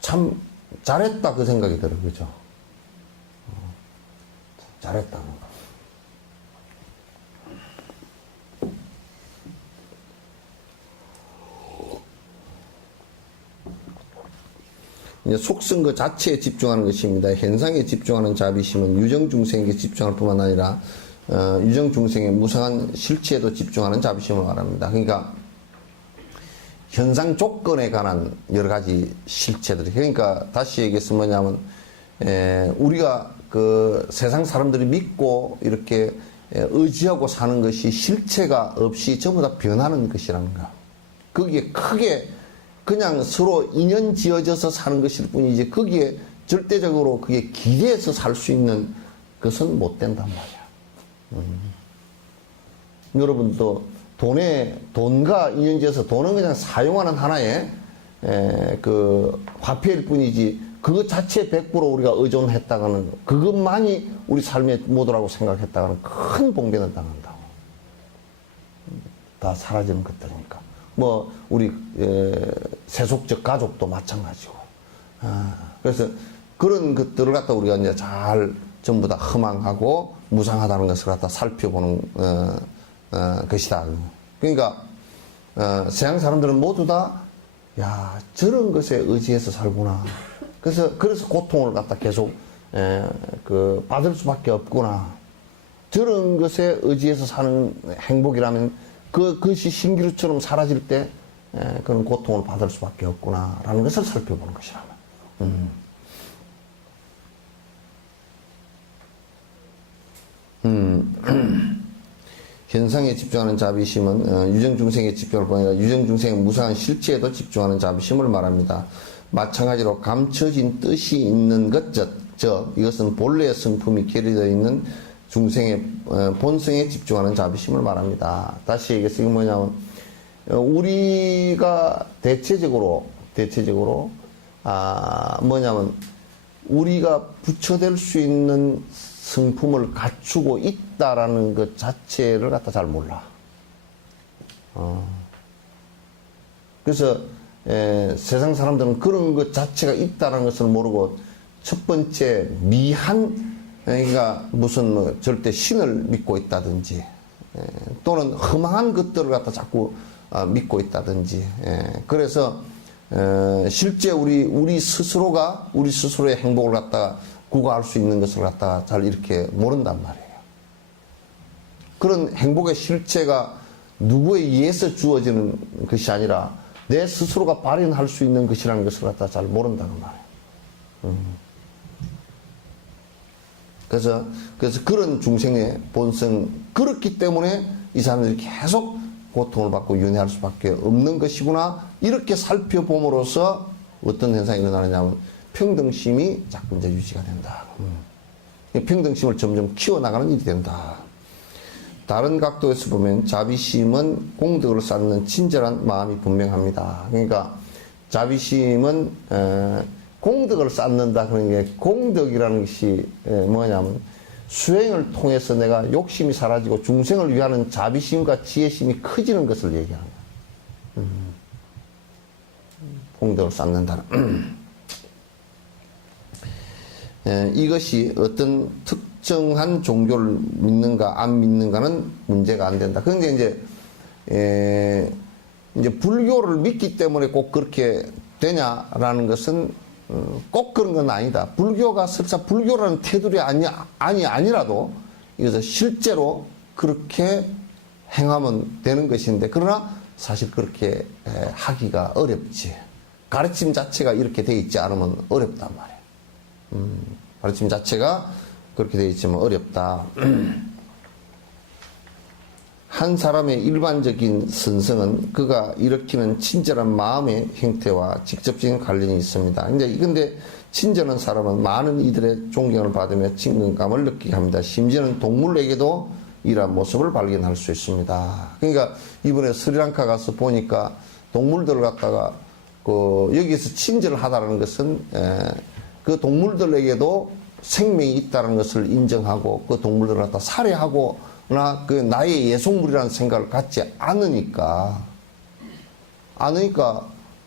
참 잘했다 그 생각이 들어요. 그죠? 잘했다. 이제 속성 그 자체에 집중하는 것입니다. 현상에 집중하는 자비심은 유정중생에게 집중할 뿐만 아니라 유정중생의 무상한 실체에도 집중하는 자비심을 말합니다. 그러니까 현상 조건에 관한 여러 가지 실체들. 그러니까 다시 얘기해서 뭐냐면 우리가 그 세상 사람들이 믿고 이렇게 의지하고 사는 것이 실체가 없이 전부 다 변하는 것이라는 거. 거기에 크게 그냥 서로 인연 지어져서 사는 것일 뿐이지 거기에 절대적으로 그게 기대해서 살 수 있는 것은 못 된단 말이야. 여러분도 돈과 인연 지어서 돈은 그냥 사용하는 하나의 그 화폐일 뿐이지 그것 자체에 100% 우리가 의존했다가는 그것만이 우리 삶의 모두라고 생각했다가는 큰 봉변을 당한다고. 다 사라지는 것들이니까. 뭐 우리 세속적 가족도 마찬가지고. 그래서 그런 것들을 갖다 우리가 이제 잘 전부 다 허망하고 무상하다는 것을 갖다 살펴보는 것이다. 그러니까 세상 사람들은 모두 다 야 저런 것에 의지해서 살구나. 그래서 고통을 갖다 계속 그 받을 수밖에 없구나. 저런 것에 의지해서 사는 행복이라면 그것이 신기루처럼 사라질 때 그런 고통을 받을 수밖에 없구나라는 것을 살펴보는 것이라면. 현상에 집중하는 자비심은 유정중생에 집중할 뿐 아니라 유정중생의 무상한 실체에도 집중하는 자비심을 말합니다. 마찬가지로 감춰진 뜻이 있는 것, 즉 이것은 본래의 성품이 결여되어 있는 중생의 본성에 집중하는 자비심을 말합니다. 다시 얘기해서 이게 뭐냐면 우리가 대체적으로 뭐냐면 우리가 부처될 수 있는 성품을 갖추고 있다라는 것 자체를 갖다 잘 몰라. 그래서 세상 사람들은 그런 것 자체가 있다라는 것을 모르고 첫 번째 그러니까 무슨 뭐 절대 신을 믿고 있다든지 또는 허망한 것들을 갖다 자꾸 믿고 있다든지 그래서 실제 우리 스스로의 행복을 갖다가 구가할 수 있는 것을 갖다가 잘 이렇게 모른단 말이에요. 그런 행복의 실체가 누구에 의해서 주어지는 것이 아니라 내 스스로가 발현할 수 있는 것이라는 것을 갖다가 잘 모른다는 말이에요. 그래서 그런 중생의 본성, 그렇기 때문에 이 사람들이 계속 고통을 받고 윤회할 수밖에 없는 것이구나. 이렇게 살펴봄으로써 어떤 현상이 일어나느냐면 평등심이 자꾸 이제 유지가 된다. 평등심을 점점 키워나가는 일이 된다. 다른 각도에서 보면 자비심은 공덕을 쌓는 친절한 마음이 분명합니다. 그러니까 자비심은 공덕을 쌓는다 그런 게 공덕이라는 것이 뭐냐면 수행을 통해서 내가 욕심이 사라지고 중생을 위하는 자비심과 지혜심이 커지는 것을 얘기하는 거야. 공덕을 쌓는다는. 이것이 어떤 특정한 종교를 믿는가 안 믿는가는 문제가 안 된다. 그런데 이제 불교를 믿기 때문에 꼭 그렇게 되냐라는 것은 꼭 그런 건 아니다. 불교가 설사 불교라는 테두리 아니라도 이것은 실제로 그렇게 행하면 되는 것인데 그러나 사실 그렇게 하기가 어렵지. 가르침 자체가 이렇게 돼 있지 않으면 어렵단 말이에요. 가르침 자체가 그렇게 되어 있지만 어렵다. 한 사람의 일반적인 선성은 그가 일으키는 친절한 마음의 형태와 직접적인 관련이 있습니다. 근데 친절한 사람은 많은 이들의 존경을 받으며 친근감을 느끼게 합니다. 심지어는 동물에게도 이러한 모습을 발견할 수 있습니다. 그러니까 이번에 스리랑카 가서 보니까 동물들을 갖다가 여기서 친절하다는 것은 그 동물들에게도 생명이 있다는 것을 인정하고 그 동물들을 갖다 살해하거나 그 나의 예속물이라는 생각을 갖지 않으니까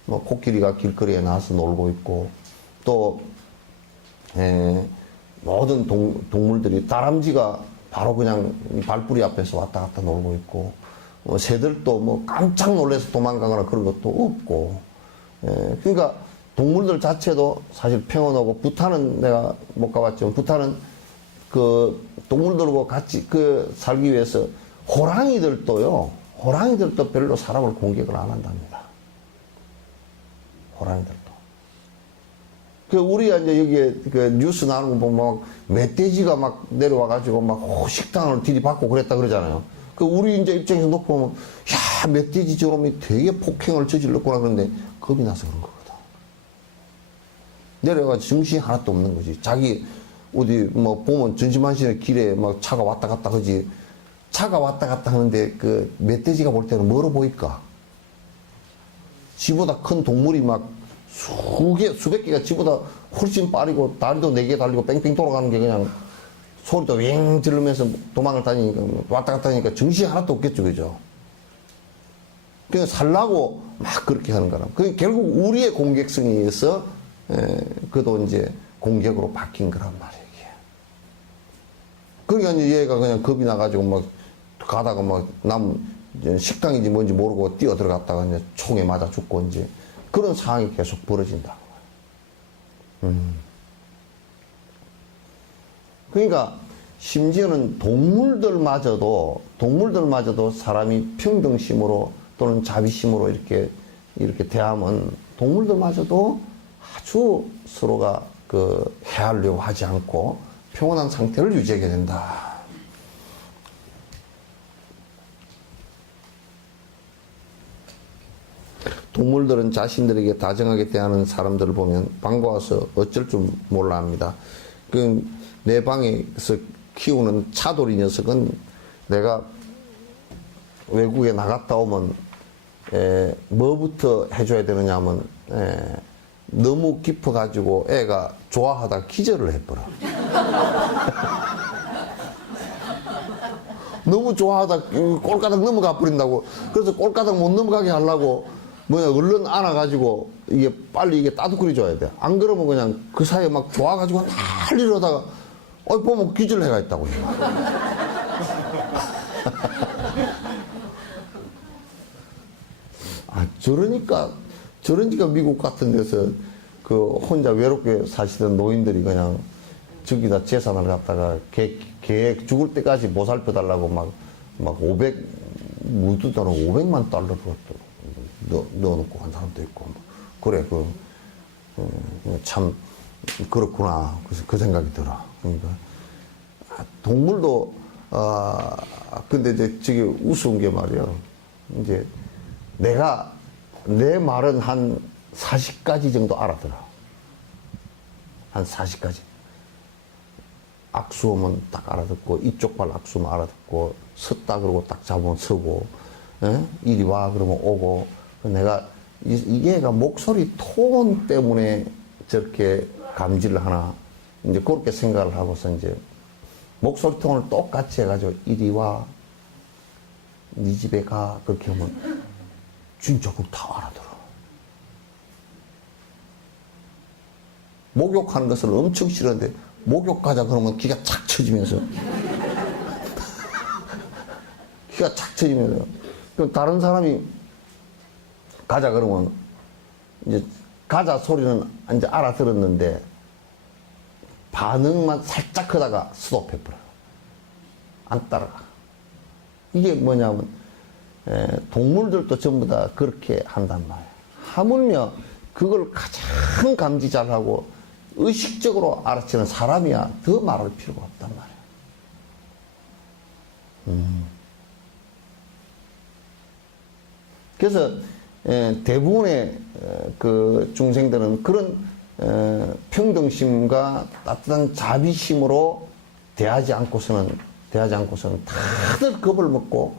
뭐 코끼리가 길거리에 나와서 놀고 있고 또 모든 동물들이 다람쥐가 바로 그냥 발뿌리 앞에서 왔다 갔다 놀고 있고 새들도 뭐 깜짝 놀라서 도망가거나 그런 것도 없고 그러니까 동물들 자체도 사실 평온하고 부탄은 내가 못 가봤지만 부탄은 그 동물들과 같이 살기 위해서 호랑이들도 별로 사람을 공격을 안 한답니다. 호랑이들도. 우리가 이제 여기에 뉴스 나오는 거 보면 막 멧돼지가 막 내려와가지고 막 식당을 들이받고 그랬다 그러잖아요. 우리 이제 입장에서 놓고 보면, 야, 멧돼지 저놈이 되게 폭행을 저질렀구나 그러는데 겁이 나서 그런 거거든. 내려가지고 정신이 하나도 없는 거지. 자기 어디 뭐 보면 전시만신의 길에 막 차가 왔다 갔다 하지. 차가 왔다 갔다 하는데 그 멧돼지가 볼 때는 뭐로 보일까? 지보다 큰 동물이 막 수백 개가 지보다 훨씬 빠르고 다리도 4개 달리고 뺑뺑 돌아가는 게 그냥 소리도 윙 지르면서 도망을 다니니까 왔다 갔다 하니까 정신이 하나도 없겠죠, 그죠? 그냥 살라고 막 그렇게 하는 거라. 결국 우리의 공격성에 의해서 그도 이제 공격으로 바뀐 거란 말이에요. 그러니까 이제 얘가 그냥 겁이 나가지고 막 가다가 막 식당인지 뭔지 모르고 뛰어 들어갔다가 이제 총에 맞아 죽고 이제 그런 상황이 계속 벌어진다. 그러니까 심지어는 동물들마저도 사람이 평등심으로 또는 자비심으로 이렇게 대하면 동물들마저도 아주 서로가 해하려고 하지 않고 평온한 상태를 유지하게 된다. 동물들은 자신들에게 다정하게 대하는 사람들을 보면 반가워서 어쩔 줄 몰라 합니다. 내 방에서 키우는 차돌이 녀석은 내가 외국에 나갔다 오면 뭐부터 해줘야 되느냐 하면 너무 깊어가지고 애가 좋아하다 기절을 해버려. 너무 좋아하다 꼴가닥 넘어가 버린다고. 그래서 꼴가닥 못 넘어가게 하려고 얼른 안아가지고 빨리 이게 따뜻거리 줘야 돼. 안 그러면 그냥 그 사이에 막 좋아가지고 난리러다가 보면 기절해가 있다고. 저러니까 미국 같은 데서 혼자 외롭게 사시던 노인들이 그냥 저기다 재산을 갖다가 개 죽을 때까지 보살펴 달라고 막 500만 달러를 넣어놓고 간 사람도 있고. 그래, 참, 그렇구나. 그래서 그 생각이 들어. 그러니까, 동물도, 근데 이제 저기 우스운 게 말이야. 이제 내 말은 한 40가지 정도 알아들어. 한 40가지. 악수하면 딱 알아듣고, 이쪽 발 악수면 알아듣고, 섰다 그러고 딱 잡으면 서고, 이리 와 그러면 오고, 내가 이게가 목소리 톤 때문에 저렇게 감지를 하나 이제 그렇게 생각을 하고서 이제 목소리 톤을 똑같이 해가지고 이리 와, 네 집에 가 그렇게 하면 진짜 그거 다 알아들어. 목욕하는 것을 엄청 싫어하는데 목욕 가자 그러면 기가 착 쳐지면서 기가 착 쳐지면서 다른 사람이 가자 그러면 이제 가자 소리는 이제 알아들었는데 반응만 살짝 하다가 스톱해버려요. 안 따라가. 이게 뭐냐면 동물들도 전부 다 그렇게 한단 말이에요. 하물며 그걸 가장 감지 잘하고 의식적으로 알아채는 사람이야 더 말할 필요가 없단 말이에요. 그래서 대부분의 그 중생들은 그런 평등심과 따뜻한 자비심으로 대하지 않고서는 다들 겁을 먹고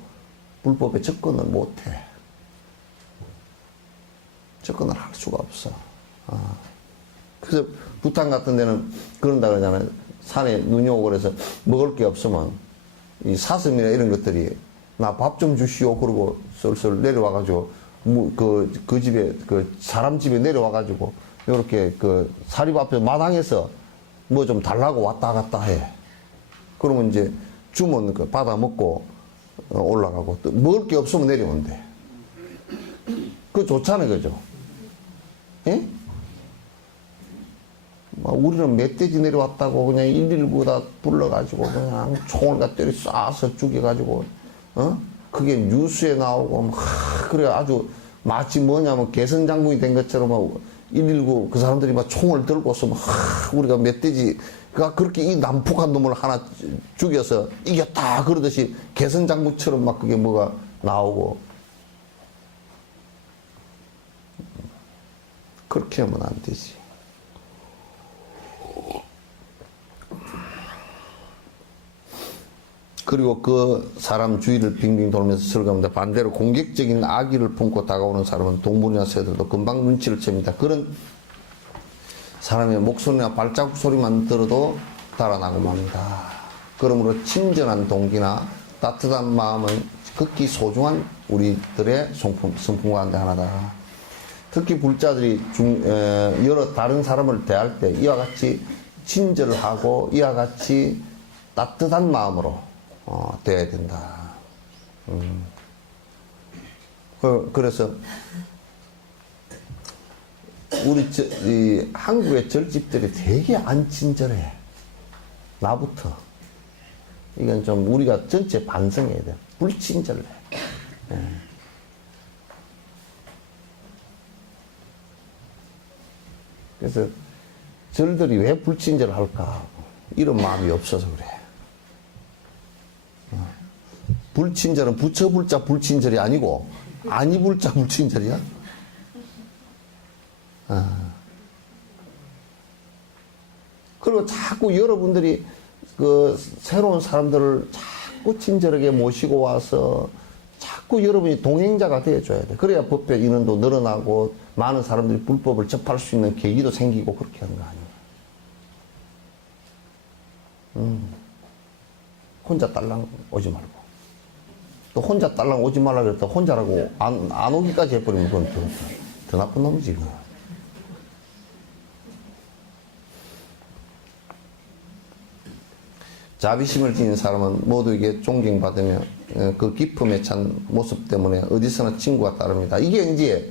불법에 접근을 못해. 접근을 할 수가 없어. 그래서 부탄 같은 데는 그런다 그러잖아요. 산에 눈이 오고 그래서 먹을 게 없으면 이 사슴이나 이런 것들이 나 밥 좀 주시오 그러고 쏠쏠 내려와가지고 그 집에 그 사람 집에 내려와가지고 이렇게 그 사립 앞에 마당에서 뭐 좀 달라고 왔다 갔다 해. 그러면 이제 주면 그 받아 먹고 올라가고 또 먹을 게 없으면 내려온대. 그거 좋잖아요, 그죠? 예? 우리는 멧돼지 내려왔다고 그냥 119다 불러가지고 그냥 총을 갖다 때려 쏴서 죽여가지고, 그게 뉴스에 나오고, 그래 아주 마치 뭐냐면 개선장군이 된 것처럼 119 그 사람들이 막 총을 들고서 우리가 멧돼지가 그렇게 이 난폭한 놈을 하나 죽여서 이겼다 그러듯이 개선장군처럼 막 그게 뭐가 나오고. 그렇게 하면 안 되지. 그리고 그 사람 주위를 빙빙 돌면서 설교합니다. 반대로 공격적인 악의를 품고 다가오는 사람은 동물이나 새들도 금방 눈치를 챕니다. 그런 사람의 목소리나 발자국 소리만 들어도 달아나고 맙니다. 그러므로 친절한 동기나 따뜻한 마음은 극히 소중한 우리들의 성품 가운데 하나다. 특히 불자들이 여러 다른 사람을 대할 때 이와 같이 친절하고 이와 같이 따뜻한 마음으로 돼야 된다. 그래서 우리 한국의 절집들이 되게 안 친절해. 나부터. 이건 좀 우리가 전체 반성해야 돼. 불친절해. 예. 그래서 절들이 왜 불친절할까? 이런 마음이 없어서 그래. 불친절은 부처불자 불친절이 아니고 아니불자 불친절이야. 그리고 자꾸 여러분들이 그 새로운 사람들을 자꾸 친절하게 모시고 와서 자꾸 여러분이 동행자가 되어줘야 돼. 그래야 법회 인원도 늘어나고 많은 사람들이 불법을 접할 수 있는 계기도 생기고 그렇게 하는 거 아니에요. 혼자 딸랑 오지 말고. 또 혼자 딸랑 오지 말라 그랬다 혼자라고 안 오기까지 해버리면 그건 더 나쁜 놈이지. 자비심을 지닌 사람은 모두에게 존경받으며 그 기품에 찬 모습 때문에 어디서나 친구가 따릅니다. 이게 이제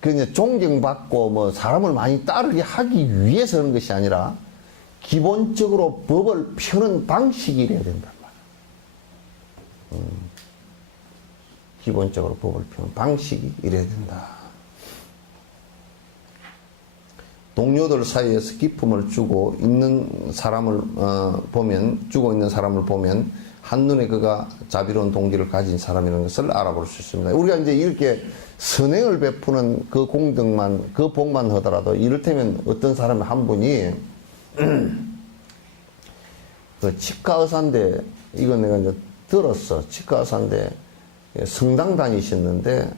그냥 존경받고 뭐 사람을 많이 따르게 하기 위해서 하는 것이 아니라 기본적으로 법을 펴는 방식이 이래야 된단 말이야. 기본적으로 법을 펴는 방식이 이래야 된다. 동료들 사이에서 기품을 주고 있는 사람을 주고 있는 사람을 보면 한눈에 그가 자비로운 동기를 가진 사람이라는 것을 알아볼 수 있습니다. 우리가 이제 이렇게 선행을 베푸는 그 공덕만, 그 복만 하더라도 이를테면 어떤 사람이 한 분이 그 치과 의사인데 이거 내가 이제 들었어. 치과 의사인데 성당 다니셨는데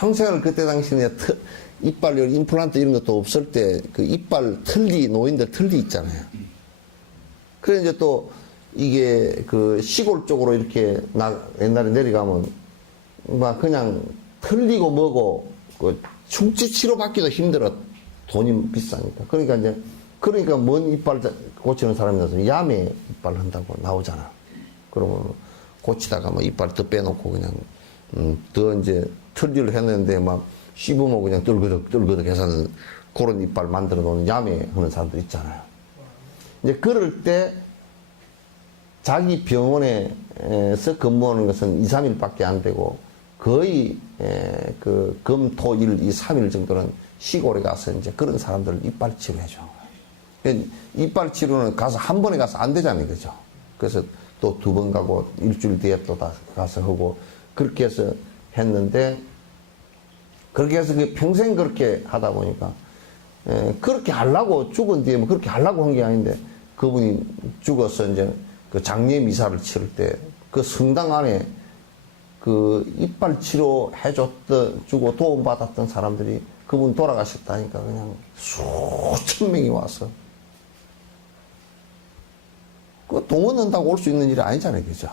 평생을 그때 당시에 이빨 임플란트 이런 것도 없을 때 그 이빨 틀니 노인들 틀니 있잖아요. 그래 이제 또 이게 그 시골 쪽으로 이렇게 옛날에 내려가면 막 그냥 틀리고 뭐고 그 충치 치료 받기도 힘들어. 돈이 비싸니까. 그러니까 먼 이빨 고치는 사람이 나서 야매 이빨 한다고 나오잖아. 그러면 고치다가 뭐 이빨 더 빼놓고 그냥 더 이제 틀니를 했는데 막 씹으면 그냥 떨거덕 해서 그런 이빨 만들어 놓는 야매 하는 사람들 있잖아요. 이제 그럴 때 자기 병원에서 근무하는 것은 2, 3일밖에 안 되고 거의 그 금, 토, 일, 이 3일 정도는 시골에 가서 이제 그런 사람들 이빨 치료해줘. 이빨 치료는 가서 한 번에 가서 안 되잖아요. 그죠? 그래서 또 2번 가고 일주일 뒤에 또 가서 하고 그렇게 해서 했는데 그렇게 해서 평생 그렇게 하다 보니까 그렇게 하려고 죽은 뒤에 뭐 그렇게 하려고 한 게 아닌데 그분이 죽어서 이제 그 장례 미사를 치를 때 그 성당 안에 그 이빨 치료 주고 도움받았던 사람들이 그분 돌아가셨다니까 그냥 수천 명이 와서 그 돈 얻는다고 올 수 있는 일이 아니잖아요, 그죠?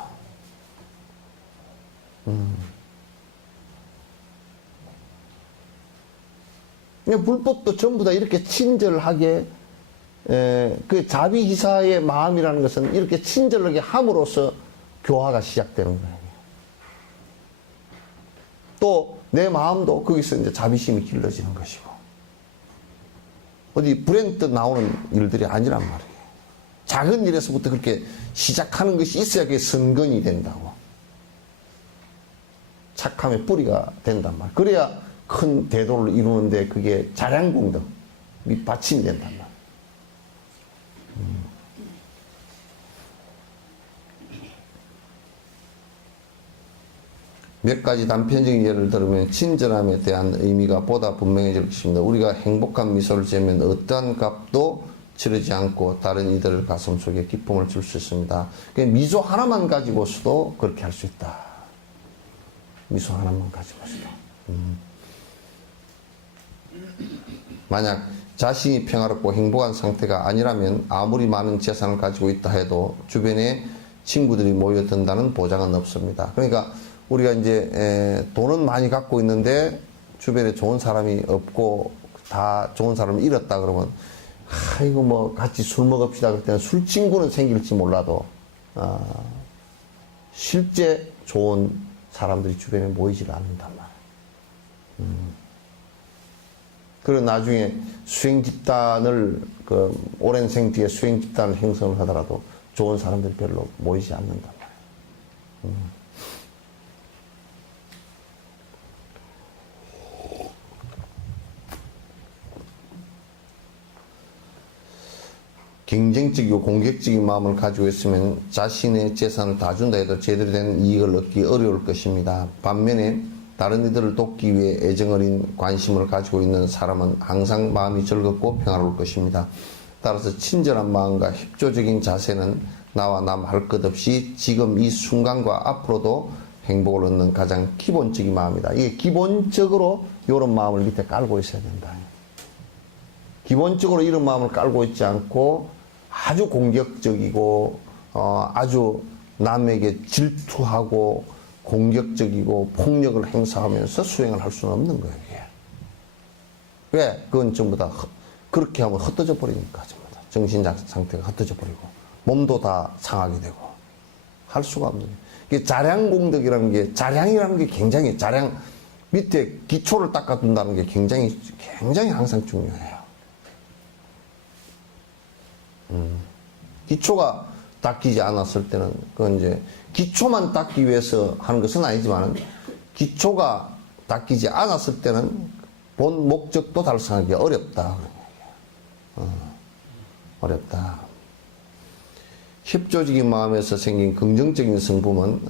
그냥 불법도 전부 다 이렇게 친절하게 그 자비기사의 마음이라는 것은 이렇게 친절하게 함으로써 교화가 시작되는 거예요. 또 내 마음도 거기서 이제 자비심이 길러지는 것이고 어디 불행 뜻 나오는 일들이 아니란 말이에요. 작은 일에서부터 그렇게 시작하는 것이 있어야 그게 선근이 된다고. 착함의 뿌리가 된단 말이에요. 그래야 큰 대도를 이루는데 그게 자량공덕, 밑받침이 된단 말이에요. 몇 가지 단편적인 예를 들면 친절함에 대한 의미가 보다 분명해질 것입니다. 우리가 행복한 미소를 지으면 어떠한 값도 치르지 않고 다른 이들의 가슴 속에 기쁨을 줄 수 있습니다. 미소 하나만 가지고서도 그렇게 할 수 있다. 미소 하나만 가지고서도. 만약 자신이 평화롭고 행복한 상태가 아니라면 아무리 많은 재산을 가지고 있다 해도 주변에 친구들이 모여든다는 보장은 없습니다. 그러니까 우리가 이제 돈은 많이 갖고 있는데 주변에 좋은 사람이 없고 다 좋은 사람을 잃었다 그러면 이거 뭐 같이 술 먹읍시다 그럴 때는 술 친구는 생길지 몰라도 실제 좋은 사람들이 주변에 모이질 않는단 말이에요. 그리고 나중에 수행 집단을 오랜 생 뒤에 수행 집단을 형성을 하더라도 좋은 사람들이 별로 모이지 않는단 말이에요. 경쟁적이고 공격적인 마음을 가지고 있으면 자신의 재산을 다 준다 해도 제대로 된 이익을 얻기 어려울 것입니다. 반면에 다른 이들을 돕기 위해 애정 어린 관심을 가지고 있는 사람은 항상 마음이 즐겁고 평화로울 것입니다. 따라서 친절한 마음과 협조적인 자세는 나와 남 할 것 없이 지금 이 순간과 앞으로도 행복을 얻는 가장 기본적인 마음이다. 이게 기본적으로 이런 마음을 밑에 깔고 있어야 된다. 기본적으로 이런 마음을 깔고 있지 않고 아주 공격적이고 아주 남에게 질투하고 공격적이고 폭력을 행사하면서 수행을 할 수는 없는 거예요. 이게. 왜? 그건 전부 다 그렇게 하면 흩어져 버리니까 전부 다 정신 상태가 흩어져 버리고 몸도 다 상하게 되고 할 수가 없는 거예요. 이게 자량공덕이라는 게 자량이라는 게 굉장히 밑에 기초를 닦아둔다는 게 굉장히 항상 중요해요. 기초가 닦이지 않았을 때는 그건 이제 기초만 닦기 위해서 하는 것은 아니지만 기초가 닦이지 않았을 때는 본 목적도 달성하기 어렵다. 어렵다. 협조적인 마음에서 생긴 긍정적인 성품은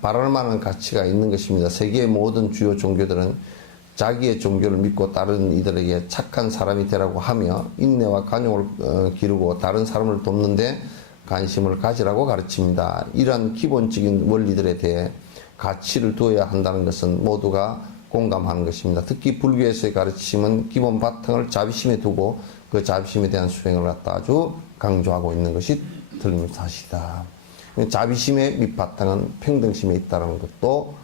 바랄 만한 가치가 있는 것입니다. 세계의 모든 주요 종교들은 자기의 종교를 믿고 다른 이들에게 착한 사람이 되라고 하며 인내와 간용을 기르고 다른 사람을 돕는데 관심을 가지라고 가르칩니다. 이러한 기본적인 원리들에 대해 가치를 두어야 한다는 것은 모두가 공감하는 것입니다. 특히 불교에서의 가르침은 기본 바탕을 자비심에 두고 그 자비심에 대한 수행을 갖다 아주 강조하고 있는 것이 틀림없는 사실이다. 자비심의 밑바탕은 평등심에 있다는 것도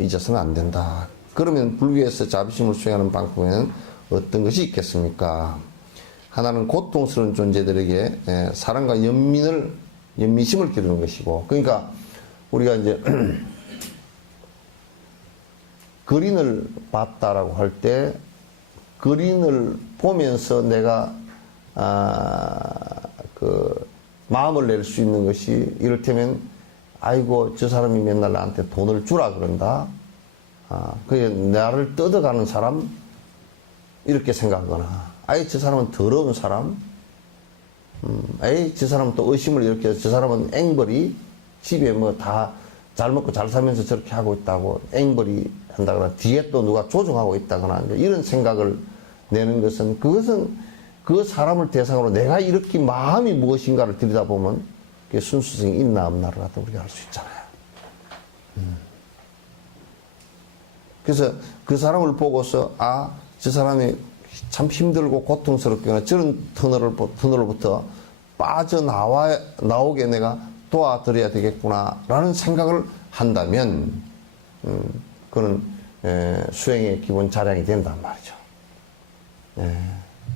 잊어서는 안 된다. 그러면 불교에서 자비심을 수행하는 방법에는 어떤 것이 있겠습니까? 하나는 고통스러운 존재들에게 사랑과 연민심을 기르는 것이고, 그러니까 우리가 이제 그린을 봤다라고 할 때 그린을 보면서 내가 마음을 낼 수 있는 것이 이를테면 아이고 저 사람이 맨날 나한테 돈을 주라 그런다. 그게 나를 뜯어가는 사람 이렇게 생각하거나 아이 저 사람은 더러운 사람 에이 저 사람은 또 의심을 일으켜서 저 사람은 앵벌이 집에 뭐 다 잘 먹고 잘 살면서 저렇게 하고 있다고 앵벌이 한다거나 뒤에 또 누가 조종하고 있다거나 이제 이런 생각을 내는 것은 그것은 그 사람을 대상으로 내가 이렇게 마음이 무엇인가를 들여다보면 그게 순수성이 있나 없나를 갖다 우리가 알 수 있잖아요. 그래서 그 사람을 보고서 아, 저 사람이 참 힘들고 고통스럽거나 저런 터널로부터 빠져나오게 내가 도와드려야 되겠구나라는 생각을 한다면 그는 수행의 기본 자량이 된단 말이죠.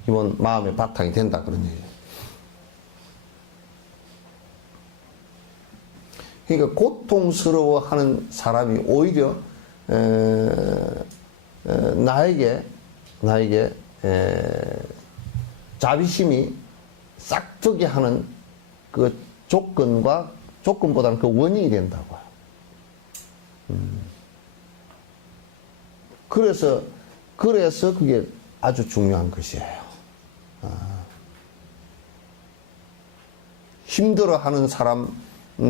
기본 마음의 바탕이 된다 그런 얘기죠. 그러니까 고통스러워하는 사람이 오히려 나에게 자비심이 싹트게 하는 그 조건보다는 그 원인이 된다고요. 그래서 그게 아주 중요한 것이에요. 힘들어하는 사람,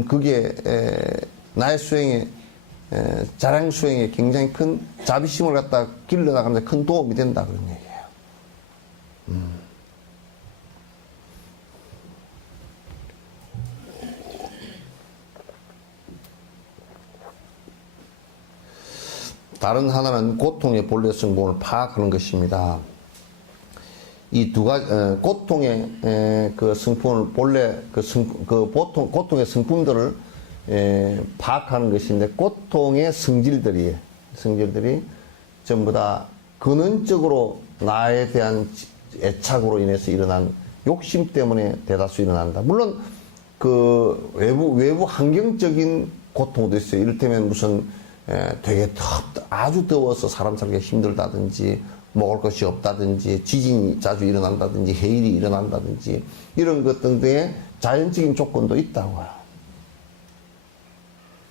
그게 나의 수행에 자량 수행에 굉장히 큰 자비심을 갖다 길러나가는 데 큰 도움이 된다 그런 얘기예요. 다른 하나는 고통의 본래 성분을 파악하는 것입니다. 이 두 가지 고통의 그 성품을 본래 고통의 성품들을 파악하는 것인데 고통의 성질들이 전부 다 근원적으로 나에 대한 애착으로 인해서 일어난 욕심 때문에 대다수 일어난다. 물론 그 외부 환경적인 고통도 있어요. 이를테면 무슨 되게 아주 더워서 사람 살기가 힘들다든지 먹을 것이 없다든지 지진이 자주 일어난다든지 해일이 일어난다든지 이런 것들 등의 자연적인 조건도 있다고요.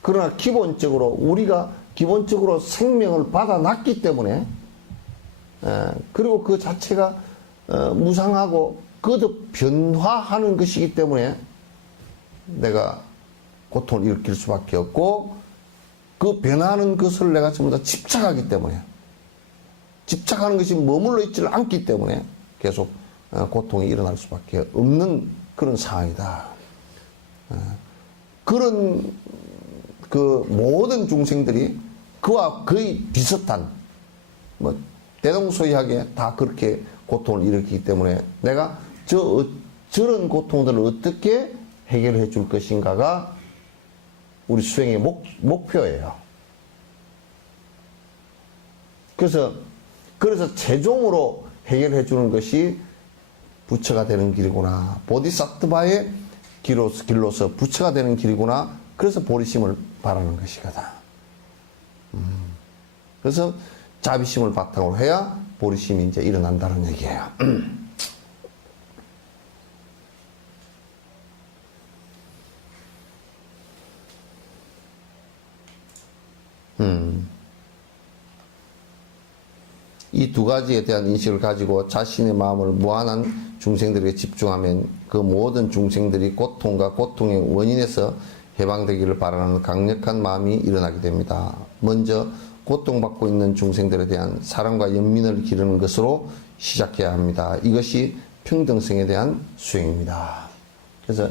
그러나 기본적으로 우리가 기본적으로 생명을 받아놨기 때문에 그리고 그 자체가 무상하고 거듭 변화하는 것이기 때문에 내가 고통을 일으킬 수밖에 없고 그 변하는 것을 내가 전부 다 집착하기 때문에 집착하는 것이 머물러 있지를 않기 때문에 계속 고통이 일어날 수밖에 없는 그런 상황이다. 그런 그 모든 중생들이 그와 거의 비슷한 뭐 대동소이하게 다 그렇게 고통을 일으키기 때문에 내가 저런 고통들을 어떻게 해결해 줄 것인가가 우리 수행의 목표예요. 그래서 최종으로 해결해 주는 것이 부처가 되는 길이구나. 보디사트바의 길로서 부처가 되는 길이구나. 그래서 보리심을 바라는 것이거든. 그래서 자비심을 바탕으로 해야 보리심이 이제 일어난다는 얘기예요. 이 두 가지에 대한 인식을 가지고 자신의 마음을 무한한 중생들에게 집중하면 그 모든 중생들이 고통과 고통의 원인에서 해방되기를 바라는 강력한 마음이 일어나게 됩니다. 먼저 고통받고 있는 중생들에 대한 사랑과 연민을 기르는 것으로 시작해야 합니다. 이것이 평등성에 대한 수행입니다. 그래서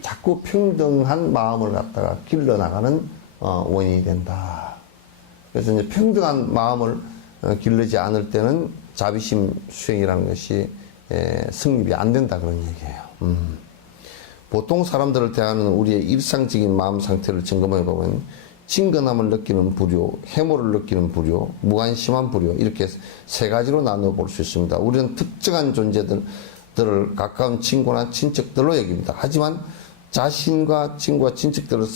자꾸 평등한 마음을 갖다가 길러나가는 원인이 된다. 그래서 이제 평등한 마음을 기르지 않을 때는 자비심 수행이라는 것이 성립이 안 된다 그런 얘기예요. 보통 사람들을 대하는 우리의 일상적인 마음 상태를 점검해 보면 친근함을 느끼는 부류, 해모를 느끼는 부류, 무관심한 부류 이렇게 세 가지로 나누어 볼 수 있습니다. 우리는 특정한 존재들을 가까운 친구나 친척들로 여깁니다. 하지만 자신과 친구와 친척들을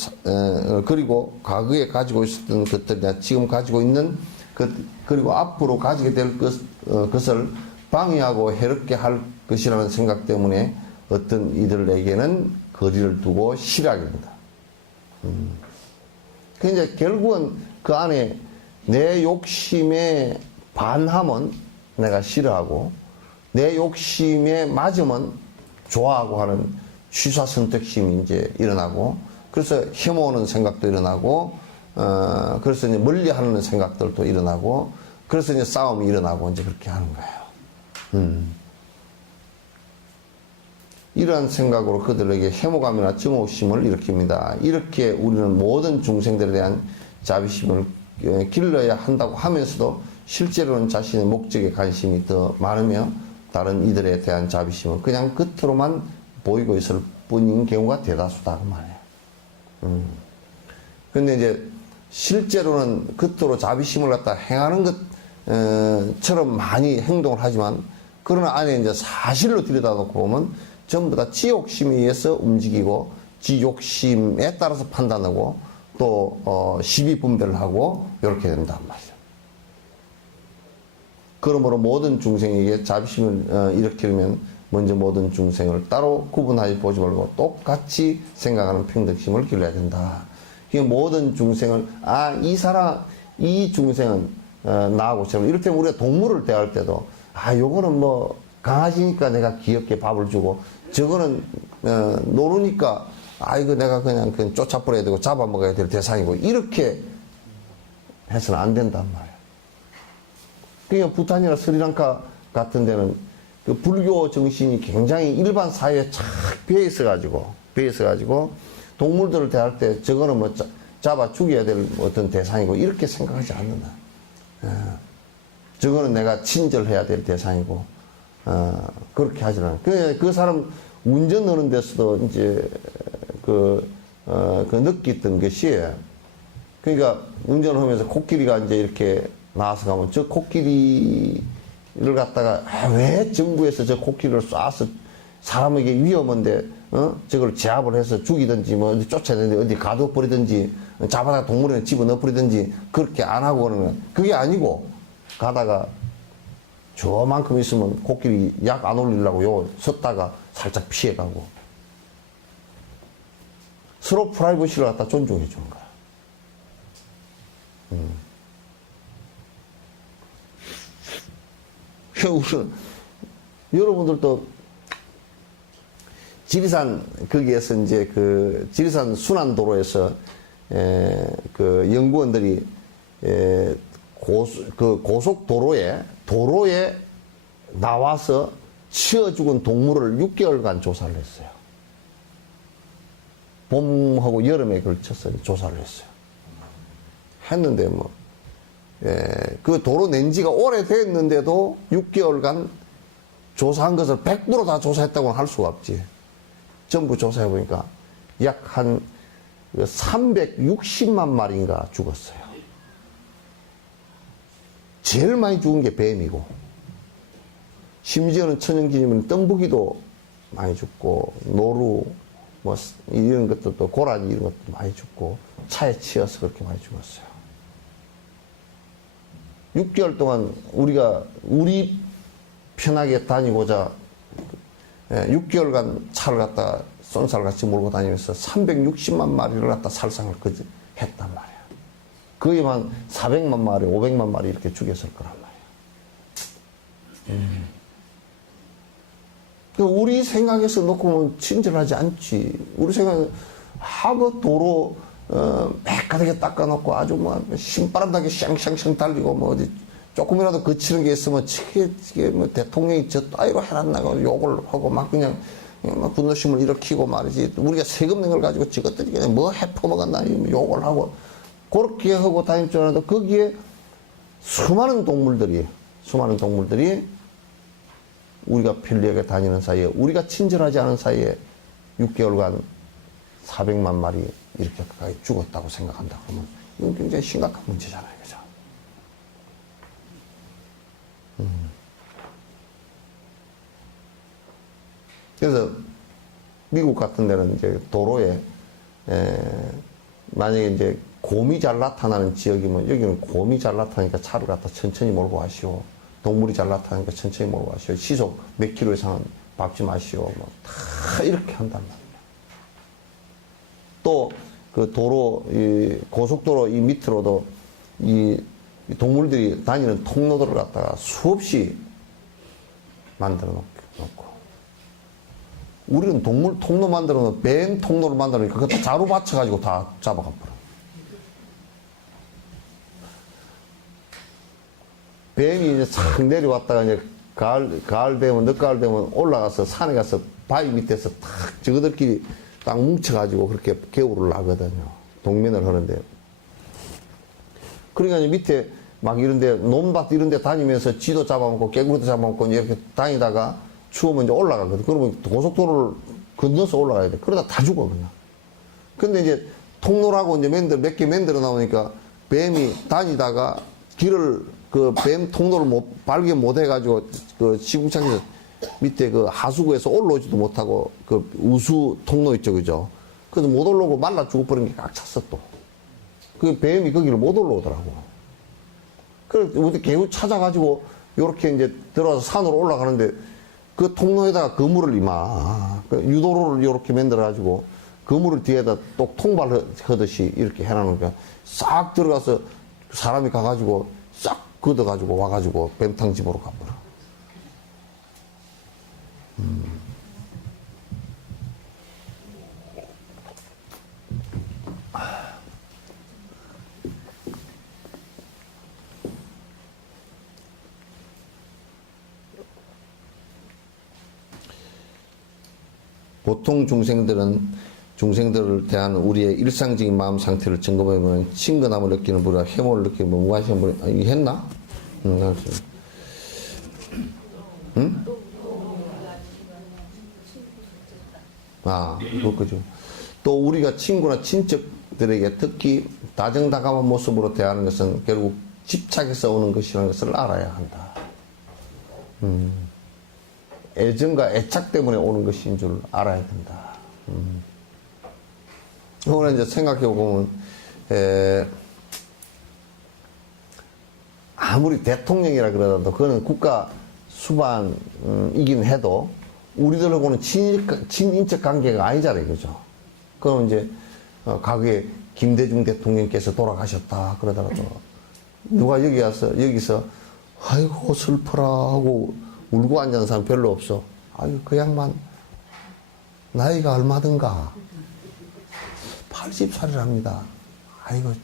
그리고 과거에 가지고 있었던 것들이나 지금 가지고 있는 것 그리고 앞으로 가지게 될 것을 방해하고 해롭게 할 것이라는 생각 때문에 어떤 이들에게는 거리를 두고 싫어하게 됩니다. 그 이제 결국은 그 안에 내 욕심에 반하면 내가 싫어하고 내 욕심에 맞으면 좋아하고 하는 취사 선택심이 이제 일어나고 그래서 혐오하는 생각도 일어나고, 그래서 이제 멀리 하는 생각들도 일어나고, 그래서 이제 싸움이 일어나고 이제 그렇게 하는 거예요. 이러한 생각으로 그들에게 혐오감이나 증오심을 일으킵니다. 이렇게 우리는 모든 중생들에 대한 자비심을 길러야 한다고 하면서도 실제로는 자신의 목적에 관심이 더 많으며 다른 이들에 대한 자비심은 그냥 겉으로만 보이고 있을 뿐인 경우가 대다수다 그 말이에요. 근데 이제 실제로는 겉으로 자비심을 갖다 행하는 것처럼 많이 행동을 하지만 그러나 안에 이제 사실로 들여다놓고 보면 전부 다 지 욕심에 의해서 움직이고 지 욕심에 따라서 판단하고 또 시비 분별을 하고 이렇게 된단 말이죠. 그러므로 모든 중생에게 자비심을 일으키려면 먼저 모든 중생을 따로 구분하지 보지 말고 똑같이 생각하는 평등심을 길러야 된다. 모든 중생을 이 중생은 나하고 처럼 이를테면 우리가 동물을 대할 때도 요거는 뭐 강아지니까 내가 귀엽게 밥을 주고 저거는 노루니까 이거 내가 그냥 쫓아버려야 되고 잡아먹어야 될 대상이고 이렇게 해서는 안 된단 말이야. 그러니까 부탄이나 스리랑카 같은 데는 그 불교 정신이 굉장히 일반 사회에 착 배어있어가지고 동물들을 대할 때 저거는 뭐 잡아 죽여야 될 어떤 대상이고 이렇게 생각하지 않는다. 저거는 내가 친절해야 될 대상이고 그렇게 하지 않아요. 그 사람 운전하는 데서도 이제 그 느꼈던 것이 그러니까 운전을 하면서 코끼리가 이제 이렇게 나와서 가면 저 코끼리를 갖다가 왜 정부에서 저 코끼리를 쏴서 사람에게 위험한데 저걸 제압을 해서 죽이든지 뭐 어디 쫓아내든지 어디 가둬버리든지 잡아다가 동물원에 집어넣어버리든지 그렇게 안 하고 그러면 그게 아니고 가다가 저만큼 있으면 코끼리 약 안 올리려고 요 섰다가 살짝 피해가고 서로 프라이버시를 갖다 존중해 주는 거야. 우선 여러분들도 지리산 거기에서 이제 그 지리산 순환도로에서 그 연구원들이 고속도로에 나와서 치어 죽은 동물을 6개월간 조사를 했어요. 봄하고 여름에 걸쳐서 조사를 했어요. 했는데 그 도로 낸 지가 오래됐는데도 6개월간 조사한 것을 100% 다 조사했다고는 할 수가 없지. 전부 조사해보니까 약 한 360만 마리인가 죽었어요. 제일 많이 죽은 게 뱀이고, 심지어는 천연기념인 뜸부기도 많이 죽고, 노루, 뭐, 이런 것들도, 고라니 이런 것도 많이 죽고, 차에 치여서 그렇게 많이 죽었어요. 6개월 동안 우리 편하게 다니고자 6개월간 차를 갖다 쏜살같이 몰고 다니면서 360만 마리를 갖다 살상을 했단 말이야. 거의 한 400만 마리, 500만 마리 이렇게 죽였을 거란 말이야. 우리 생각에서 놓고 보면 친절하지 않지. 우리 생각에 하고 도로 매가하게 닦아놓고 아주 뭐 신바람 나게 샹샹샹 달리고 뭐 어디 조금이라도 거치는 게 있으면 이게 뭐 대통령이 저 따위로 해놨나고 욕을 하고 막 그냥 분노심을 일으키고 말이지. 우리가 세금 낸 걸 가지고 저것들이 그냥 뭐 해퍼먹었나 욕을 하고 그렇게 하고 다닐 줄 알아도 거기에 수많은 동물들이 우리가 편리하게 다니는 사이에 우리가 친절하지 않은 사이에 6개월간 400만 마리 이렇게 가까이 죽었다고 생각한다 그러면 이건 굉장히 심각한 문제잖아요. 그죠? 그래서 미국 같은 데는 이제 도로에 만약에 이제 곰이 잘 나타나는 지역이면 여기는 곰이 잘 나타나니까 차를 갖다 천천히 몰고 가시오. 동물이 잘 나타나니까 천천히 몰고 가시오. 시속 몇 킬로 이상은 밟지 마시오. 뭐 다 이렇게 한단 말이에요. 또 그 도로, 이 고속도로 이 밑으로도 이 동물들이 다니는 통로들을 갖다가 수없이 만들어 놓고 우리는 동물 통로 만들어놓은 뱀 통로를 만들어놓으니까 그거 다 자루 받쳐가지고 다 잡아가 버려. 뱀이 이제 싹 내려왔다가 이제 가을 되면, 늦가을 되면 올라가서 산에 가서 바위 밑에서 탁 저거들끼리 딱 뭉쳐가지고 그렇게 개울을 나거든요. 동면을 하는데. 그러니까 이제 밑에 막 이런데, 논밭 이런데 다니면서 쥐도 잡아먹고 깨구리도 잡아먹고 이렇게 다니다가 추우면 이제 올라가거든. 그러면 고속도로를 건너서 올라가야 돼. 그러다 다 죽어, 그냥. 근데 이제 통로라고 이제 몇 개 만들어 나오니까 뱀이 다니다가 길을 그 뱀 통로를 발견 못 해가지고 그 시궁창에서 밑에 그 하수구에서 올라오지도 못하고 그 우수 통로 있죠, 그죠? 그래서 못 올라오고 말라 죽어버린 게 꽉 찼어, 또. 그 뱀이 거기를 못 올라오더라고. 그래서 우리 개우 찾아가지고 요렇게 이제 들어와서 산으로 올라가는데 그 통로에다가 그물을 유도로를 요렇게 만들어가지고 그물을 뒤에다 똑 통발하듯이 이렇게 해놓는 거야. 싹 들어가서 사람이 가가지고 싹 걷어가지고 와가지고 뱀탕 집으로 가버려. 보통 중생들을 대한 우리의 일상적인 마음 상태를 점검해보면 친근함을 느끼는 분이나 해모를 느끼는 분, 무관심한 분이, 이게 했나? 응? 그렇죠. 또 우리가 친구나 친척들에게 특히 다정다감한 모습으로 대하는 것은 결국 집착에서 오는 것이라는 것을 알아야 한다. 애정과 애착 때문에 오는 것인 줄 알아야 된다. 오늘 이제 생각해보면, 아무리 대통령이라 그러더라도 그거는 국가 수반이긴 해도 우리들하고는 친인척 관계가 아니잖아요. 그죠? 그럼 이제, 과거에 김대중 대통령께서 돌아가셨다 그러더라도 누가 여기서 아이고 슬퍼라 하고 울고 앉은 사람 별로 없어. 아유, 그 양반, 나이가 얼마든가. 80살이랍니다. 아이고,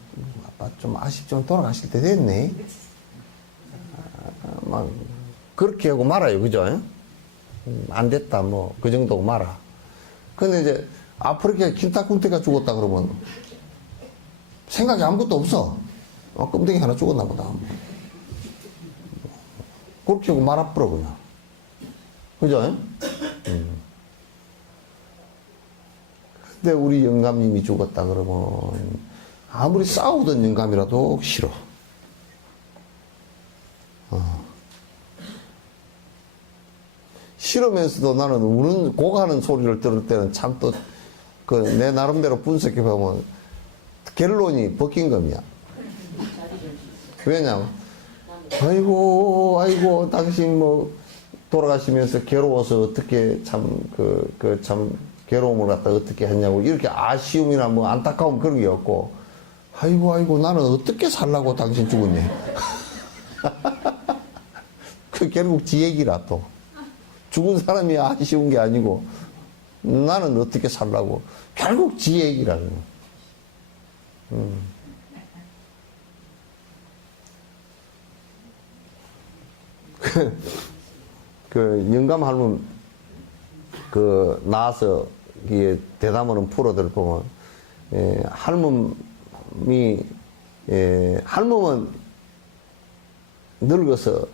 아빠 좀 아쉽지만 돌아가실 때 됐네. 막, 그렇게 하고 말아요. 그죠? 안 됐다, 뭐, 그 정도고 말아. 근데 이제, 아프리카에 킨타쿤테가 죽었다 그러면, 생각이 아무것도 없어. 끔댕이 하나 죽었나 보다. 그렇게 하고 말아버려, 그냥. 그죠? 근데 우리 영감님이 죽었다 그러면, 아무리 싸우던 영감이라도 싫어. 싫으면서도 나는 우는, 고가는 소리를 들을 때는 참 또, 내 나름대로 분석해보면, 결론이 버킹엄이야. 왜냐면, 아이고, 당신 뭐, 돌아가시면서 괴로워서 어떻게 참 괴로움을 갖다 어떻게 했냐고, 이렇게 아쉬움이나 뭐 안타까움 그런 게 없고, 아이고, 나는 어떻게 살라고 당신 죽었니? 그 결국 지 얘기라 또. 죽은 사람이 아쉬운 게 아니고, 나는 어떻게 살라고. 결국 지 얘기라는. 영감 할멈, 나와서, 이게 대담으로 풀어들 보면, 할멈은 늙어서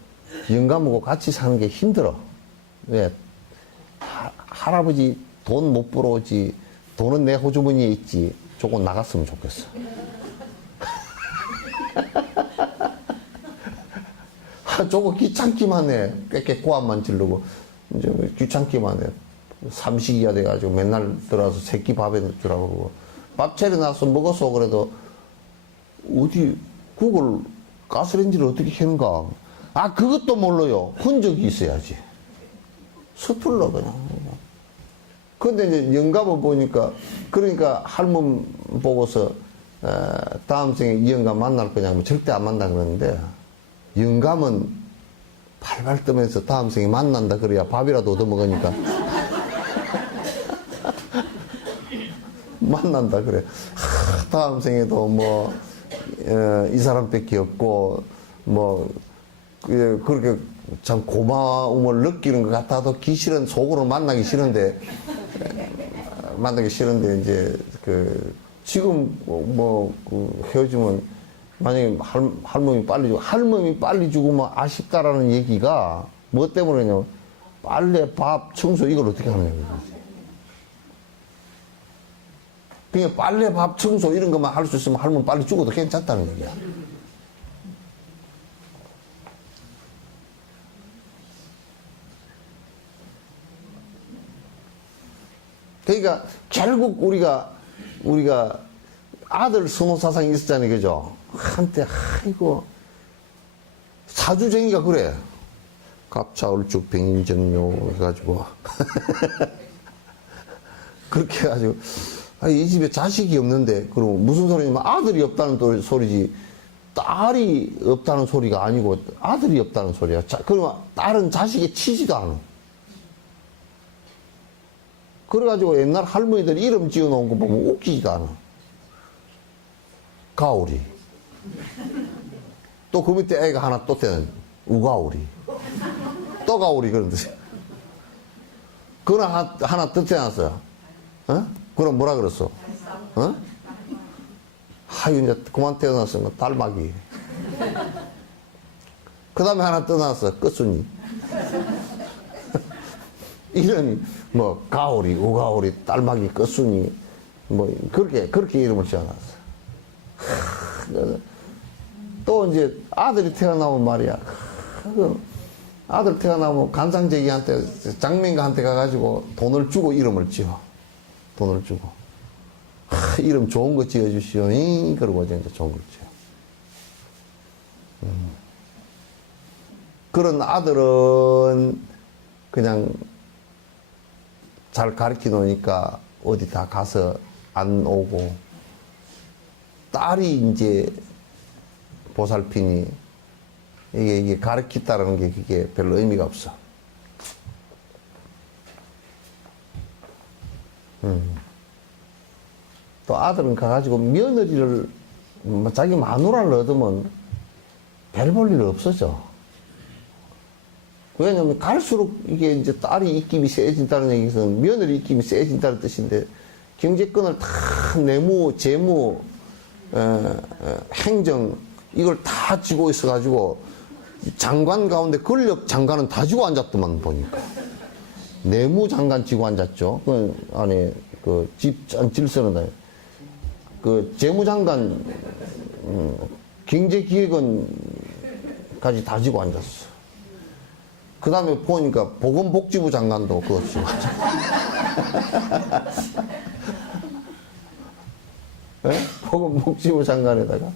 영감하고 같이 사는 게 힘들어. 왜? 할아버지 돈 못 벌어오지, 돈은 내 호주머니에 있지, 조금 나갔으면 좋겠어. 조금 귀찮기만 해. 꽤 고함만 지르고, 이제 귀찮기만 해. 삼식이가 돼가지고 맨날 들어와서 새끼 밥에 주라고 그러고. 밥 차려놔서 먹었어. 그래도, 어디, 그걸, 가스레인지를 어떻게 켜는가. 그것도 몰라요. 흔적이 있어야지. 서툴러, 그냥. 근데 이제 영감을 보니까, 그러니까 할멈 보고서, 다음 생에 이 영감 만날 거냐면 절대 안 만나 그러는데, 영감은 발발 뜨면서 다음 생에 만난다 그래야 밥이라도 얻어먹으니까 만난다 그래. 다음 생에도 뭐 이 사람밖에 없고 뭐 그렇게 참 고마움을 느끼는 것 같아도 기실은 속으로 만나기 싫은데 이제 그 지금 그 헤어지면 만약에 할머니 빨리 죽으면 아쉽다라는 얘기가 뭐 때문에냐? 빨래, 밥, 청소 이걸 어떻게 하느냐. 그냥 빨래, 밥, 청소 이런 것만 할 수 있으면 할머니 빨리 죽어도 괜찮다는 얘기야. 그러니까 결국 우리가 아들 선호 사상이 있었잖아요, 그죠? 한때 아이고 사주쟁이가 그래. 갑차을죽 병인정묘 해가지고 그렇게 해가지고 이 집에 자식이 없는데 그럼 무슨 소리냐면 아들이 없다는 소리지 딸이 없다는 소리가 아니고 아들이 없다는 소리야. 그러면 딸은 자식이 치지도 않아. 그래가지고 옛날 할머니들 이름 지어놓은 거 보면 웃기지도 않아. 가오리. 또 그 밑에 애가 하나 또 때는 우가오리. 또 가오리 그런 뜻이야. 그거는 하나 뜻해놨어요. 어? 그럼 뭐라 그랬어? 어? 하유 이제 그만 태어났으면 달마기. 그 다음에 하나 떠났어. 끝순이. 이름이 뭐 가오리, 우가오리, 딸마기, 끝순이 뭐 그렇게 이름을 지어놨어. 또 이제 아들이 태어나면 말이야. 아들 태어나면 간상제기한테 장명가한테 가가지고 돈을 주고 이름을 지어. 돈을 주고 이름 좋은 거 지어주시오. 그러고 이제 좋은 걸 지어. 그런 아들은 그냥 잘 가르쳐 놓으니까 어디 다 가서 안 오고, 딸이 이제 보살피니 이게 가르치다라는 게 그게 별로 의미가 없어. 또 아들은 가가지고 며느리를 자기 마누라를 얻으면 별 볼 일 없어져. 왜냐면 갈수록 이게 이제 딸이 입김이 세진다는 얘기에서는 며느리 입김이 세진다는 뜻인데, 경제권을 다 내무, 재무, 행정 이걸 다 쥐고 있어가지고 장관 가운데 권력 장관은 다 쥐고 앉았더만 보니까. 내무장관 쥐고 앉았죠. 그 안에 그 집안 질서는 다. 그 재무장관, 경제기획원까지 다 쥐고 앉았어. 그 다음에 보니까 보건복지부 장관도 그거 쥐고 앉았어. 네? 보건복지부 장관에다가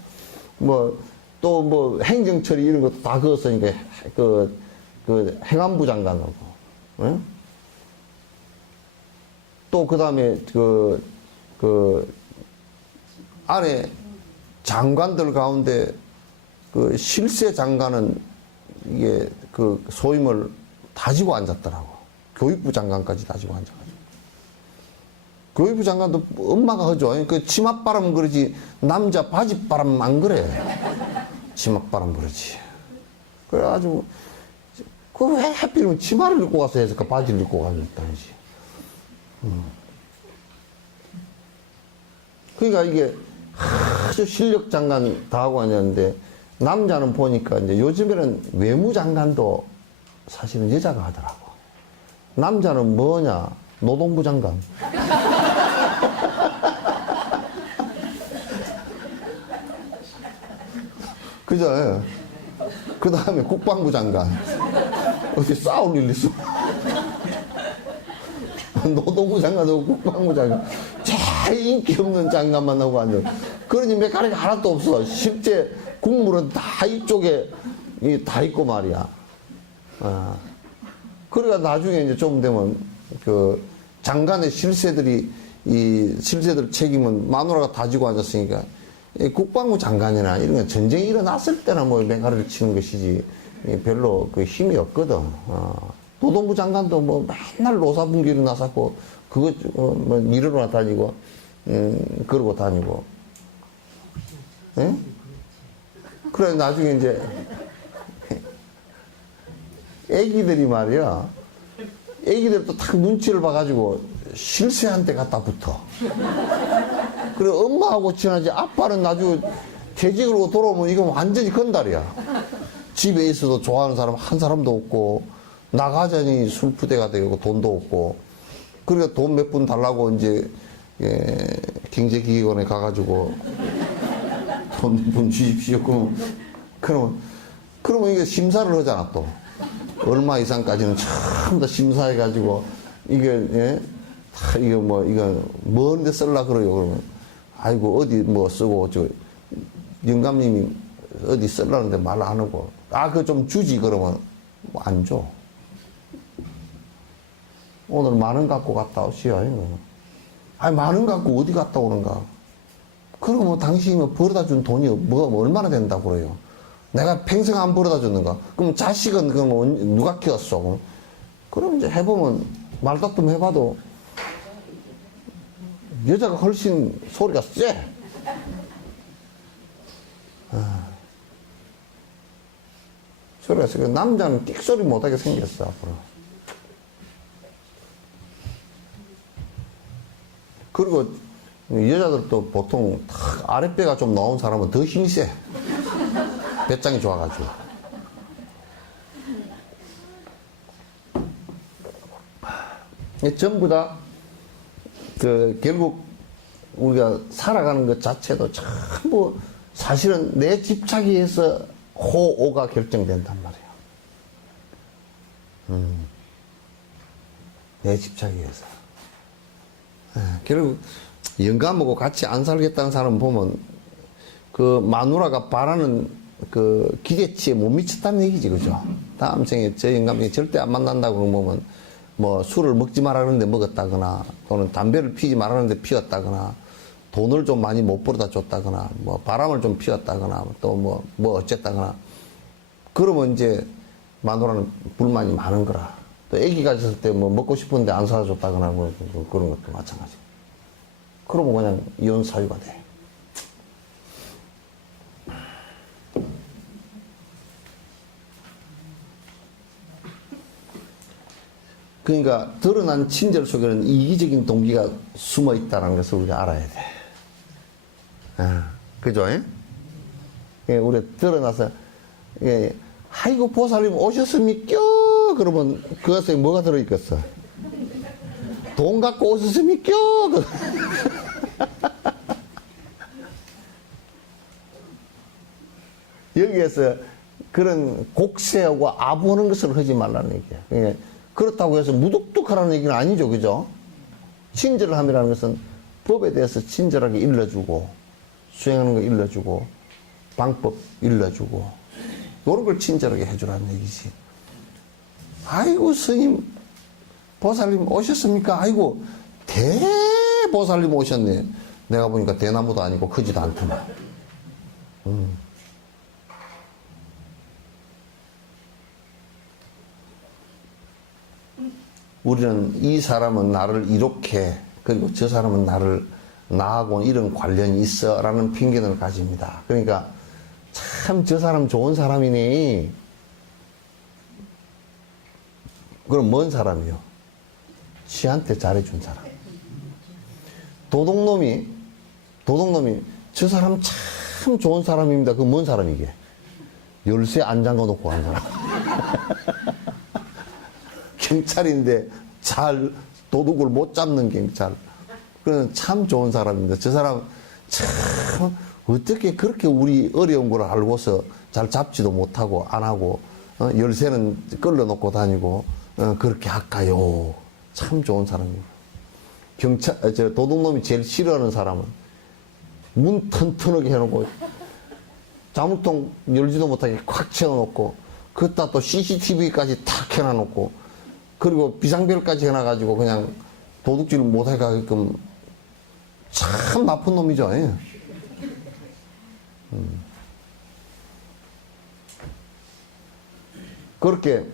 또 뭐 행정처리 이런 것도 다 그었으니까 그 행안부 장관하고. 네? 또 그 다음에 그 안에 장관들 가운데 그 실세 장관은 이게 그 소임을 다 지고 앉았더라고. 교육부 장관까지 다 지고 앉아가지고. 교육부 장관도 엄마가 하죠. 그 치맛바람 그러지 남자 바지바람 안 그래. 치맛바람 그러지. 그래가지고 그 왜 하필이면 치마를 입고 가서 해서 그 바지를 입고 가겠다는지. 그러니까 이게 아주 실력 장관 다 하고 앉았는데, 남자는 보니까 이제 요즘에는 외무장관도 사실은 여자가 하더라고. 남자는 뭐냐? 노동부 장관. 그죠? 그 다음에 국방부 장관. 어디 싸울 일 있어? 노동부 장관하고 국방부 장관. 제일 인기 없는 장관만 하고 앉아. 그러니 메카닉이 하나도 없어. 실제 국물은 다 이쪽에 다 있고 말이야. 아. 그러니까 나중에 이제 좀 되면 그 장관의 실세들 책임은 마누라가 다 지고 앉았으니까, 국방부 장관이나 이런 건 전쟁이 일어났을 때나 뭐 메가를 치는 것이지 별로 그 힘이 없거든. 노동부 장관도 뭐 맨날 노사분규 일어나서 그거 뭐 미르러 다니고, 그러고 다니고. 예? 그래, 나중에 이제, 애기들이 말이야, 애기들도 딱 눈치를 봐가지고 실세한테 갖다 붙어. 그래, 엄마하고 친하지, 아빠는 나중에 퇴직을 하고 돌아오면 이건 완전히 건달이야. 집에 있어도 좋아하는 사람 한 사람도 없고, 나가자니 술부대가 되고 돈도 없고, 그러니까 돈 몇 푼 달라고 이제, 경제기획원에 가가지고, 돈 몇 푼 주십시오. 그러면 이게 심사를 하잖아, 또. 얼마 이상까지는 전부 다 심사해가지고, 이게, 이거 뭐, 이거, 뭔데 쓸라 그래요, 그러면. 아이고, 어디 뭐 쓰고, 영감님이 어디 쓰려는데 말 안 하고, 그거 좀 주지, 그러면. 뭐 안 줘. 오늘 10,000원 갖고 갔다 오시오. 아니, 10,000원 갖고 어디 갔다 오는가? 그러면 뭐 당신이 뭐 벌어다 준 돈이 뭐 얼마나 된다고 그래요? 내가 평생 안 벌어다 줬는가? 그럼 자식은 그럼 누가 키웠어? 그럼 이제 해보면, 말다툼 해봐도, 여자가 훨씬 소리가 세. 소리가 세. 남자는 끽소리 못하게 생겼어, 앞으로. 그리고 여자들도 보통 아랫배가 좀 나온 사람은 더 힘이 세. 배짱이 좋아가지고. 전부 다, 결국 우리가 살아가는 것 자체도 전부 사실은 내 집착에 의해서 호오가 결정된단 말이에요. 내 집착에 의해서. 결국 영감하고 같이 안 살겠다는 사람 보면 그 마누라가 바라는 그 기대치에 못 미쳤다는 얘기지, 그죠? 다음 생에 저 영감이 절대 안 만난다고 보면 뭐 술을 먹지 말아 그러는데 먹었다거나 또는 담배를 피지 말았는데 피웠다거나 돈을 좀 많이 못 벌어다 줬다거나 뭐 바람을 좀 피웠다거나 또 뭐 어쨌다거나 그러면 이제 마누라는 불만이 많은 거라. 또 애기가 있을 때 뭐 먹고 싶은데 안 사다 줬다거나 뭐 그런 것도 마찬가지. 그러면 그냥 이혼 사유가 돼. 그러니까 드러난 친절 속에는 이기적인 동기가 숨어 있다는 것을 우리가 알아야 돼. 그죠? 우리 드러나서, 아이고, 보살님 오셨습니까? 그러면 그것에 뭐가 들어있겠어? 돈 갖고 오셨습니까? 여기에서 그런 곡세하고 아부하는 것을 하지 말라는 얘기야. 그러니까 그렇다고 해서 무뚝뚝하라는 얘기는 아니죠. 그죠? 친절함이라는 것은 법에 대해서 친절하게 일러주고, 수행하는 거 일러주고, 방법 일러주고, 이런 걸 친절하게 해주라는 얘기지. 아이고, 스님, 보살님 오셨습니까? 아이고, 대보살님 오셨네. 내가 보니까 대나무도 아니고 크지도 않더만. 우리는 이 사람은 나를 이렇게, 그리고 저 사람은 나를 나하고는 이런 관련이 있어 라는 편견을 가집니다. 그러니까 참 저 사람 좋은 사람이네. 그럼 뭔 사람이요? 지한테 잘해준 사람. 도둑놈이 저 사람 참 좋은 사람입니다. 그 뭔 사람이게? 열쇠 안 잠궈 놓고 간 사람. 경찰인데 잘 도둑을 못 잡는 경찰. 그런 참 좋은 사람입니다. 저 사람 참 어떻게 그렇게 우리 어려운 걸 알고서 잘 잡지도 못하고 안 하고 열쇠는 끌려 놓고 다니고 그렇게 할까요? 참 좋은 사람이고. 도둑놈이 제일 싫어하는 사람은 문 튼튼하게 해놓고 자물통 열지도 못하게 콱 채워놓고 그따 또 CCTV까지 탁 해놔놓고 그리고 비상벨까지 해놔가지고 그냥 도둑질 못해가게끔 참 나쁜 놈이죠. 그렇게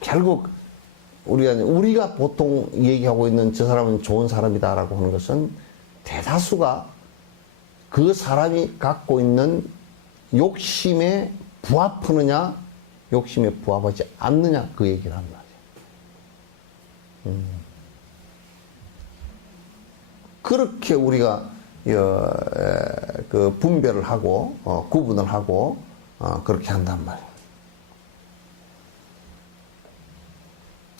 결국 우리가 보통 얘기하고 있는 저 사람은 좋은 사람이다라고 하는 것은 대다수가 그 사람이 갖고 있는 욕심에 부합하느냐, 욕심에 부합하지 않느냐, 그 얘기를 하는 말이에요. 그렇게 우리가 그 분별을 하고 구분을 하고 그렇게 한단 말이에요.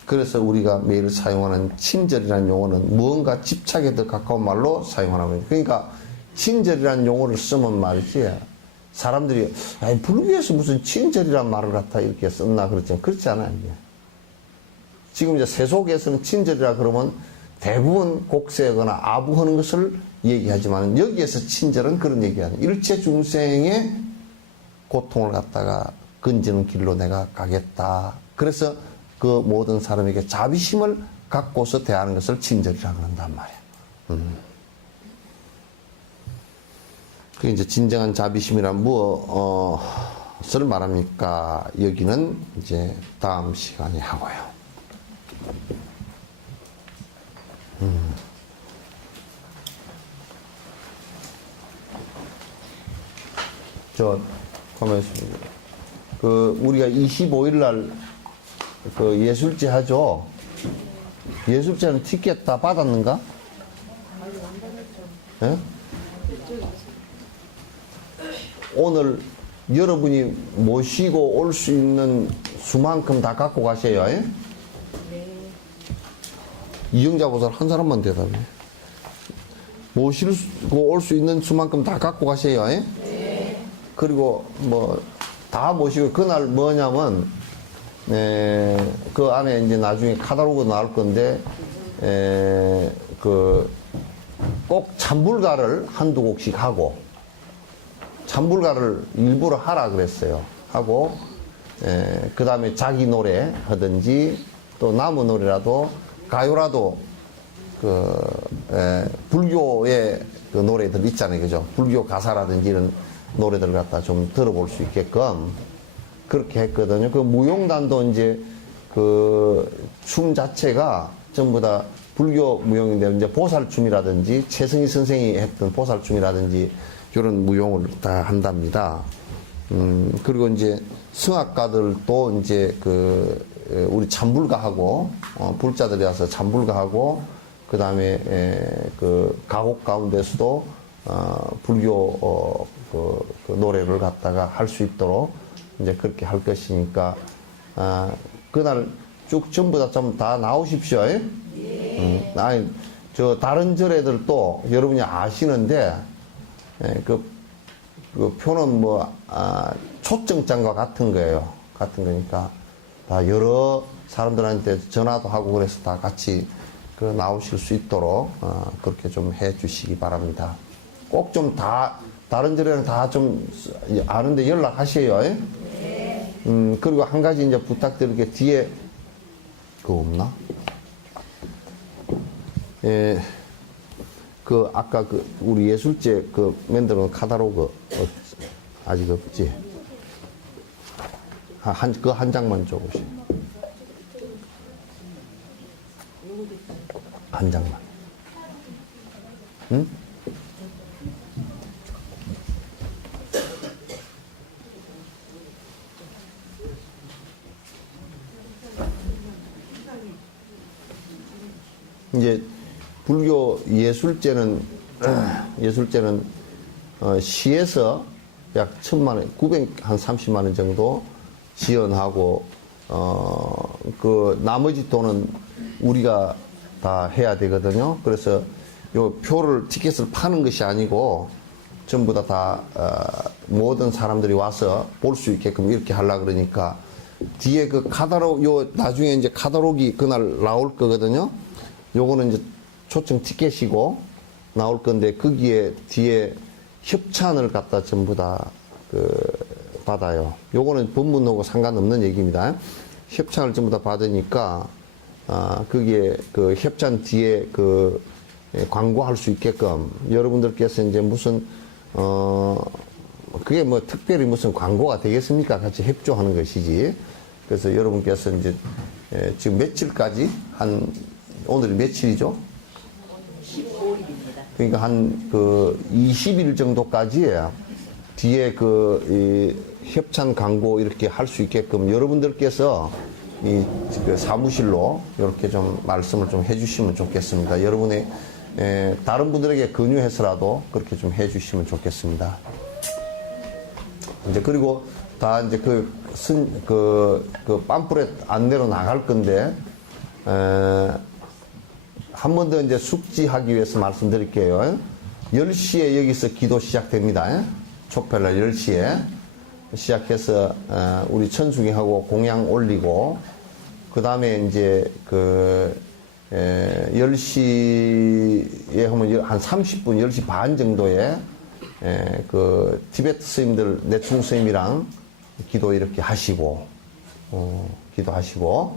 그래서 우리가 매일 사용하는 친절이라는 용어는 무언가 집착에 더 가까운 말로 사용하는 거예요. 그러니까 친절이라는 용어를 쓰면 말이지, 사람들이 불교에서 무슨 친절이란 말을 갖다 이렇게 썼나 그렇지만 그렇지 않아요. 이게. 지금 이제 세속에서는 친절이라 그러면 대부분 곡세거나 아부하는 것을 얘기하지만, 여기에서 친절은 그런 얘기하는, 일체 중생의 고통을 갖다가 건지는 길로 내가 가겠다. 그래서 그 모든 사람에게 자비심을 갖고서 대하는 것을 친절이라고 한단 말이에요. 그 이제 진정한 자비심이란 무엇을 말합니까? 여기는 이제 다음 시간에 하고요. 가만히 있습니다. 우리가 25일 날 예술제 하죠? 예술제는 티켓 다 받았는가? 예? 오늘 여러분이 모시고 올 수 있는 수만큼 다 갖고 가세요. 예? 이영자 보살 한 사람만 대답해. 모시고 올 수 있는 수만큼 다 갖고 가세요. 예? 그리고 다 모시고, 그날 뭐냐면 그 안에 이제 나중에 카탈로그 나올 건데 꼭 찬불가를 한두 곡씩 하고, 찬불가를 일부러 하라 그랬어요. 하고 그 다음에 자기 노래 하든지, 또 남의 노래라도, 가요라도, 불교의 그 노래들 있잖아요. 그죠? 불교 가사라든지 이런 노래들 갖다 좀 들어볼 수 있게끔 그렇게 했거든요. 그 무용단도 이제 춤 자체가 전부 다 불교 무용인데, 이제 보살춤이라든지, 최승희 선생이 했던 보살춤이라든지 이런 무용을 다 한답니다. 그리고 이제 성악가들도 이제 우리 찬불가하고, 불자들이 와서 찬불가하고, 그 다음에 가곡 가운데서도 불교 그 노래를 갖다가 할 수 있도록 이제 그렇게 할 것이니까, 그날 쭉 전부 다 나오십시오. 아니, 다른 절애들도 여러분이 아시는데, 그 표는 초청장과 같은 거예요. 같은 거니까, 다 여러 사람들한테 전화도 하고 그래서 다 같이 나오실 수 있도록, 그렇게 좀 해 주시기 바랍니다. 꼭 좀 다른 절에는 다 좀 아는데 연락하세요. 그리고 한 가지 이제 부탁드릴 게, 뒤에 그거 없나? 아까 우리 예술제 만들어 놓은 카탈로그 아직 없지? 한 장만 줘보세요. 한 장만. 응? 이제 불교 예술제는 시에서 약 1,000만 원, 한 30만 원 정도 지원하고, 나머지 돈은 우리가 다 해야 되거든요. 그래서 요 티켓을 파는 것이 아니고, 전부 다 모든 사람들이 와서 볼 수 있게끔 이렇게 하려고 그러니까, 뒤에 나중에 이제 카탈로그가 그날 나올 거거든요. 요거는 이제 초청 티켓이고 나올 건데, 거기에 뒤에 협찬을 갖다 전부 다 받아요. 요거는 본문하고 상관없는 얘기입니다. 협찬을 전부 다 받으니까, 거기에 협찬 뒤에 광고할 수 있게끔, 여러분들께서 이제 무슨, 그게 특별히 무슨 광고가 되겠습니까? 같이 협조하는 것이지. 그래서 여러분께서 이제, 지금 며칠까지 오늘이 며칠이죠? 15일입니다. 그러니까 한 그 20일 정도까지 뒤에 이 협찬 광고 이렇게 할 수 있게끔 여러분들께서 그 사무실로 이렇게 좀 말씀을 좀 해주시면 좋겠습니다. 여러분의 다른 분들에게 권유해서라도 그렇게 좀 해주시면 좋겠습니다. 이제 그리고 다 이제 그 팜프렛 안내로 나갈 건데 한 번 더 이제 숙지하기 위해서 말씀드릴게요. 10시에 여기서 기도 시작됩니다. 촛불날 10시에 시작해서 우리 천수기하고 공양 올리고 그 다음에 이제 10시에 하면 한 30분, 10시 반 정도에 그 티베트 스님들 내충 스님이랑 기도 이렇게 하시고 기도하시고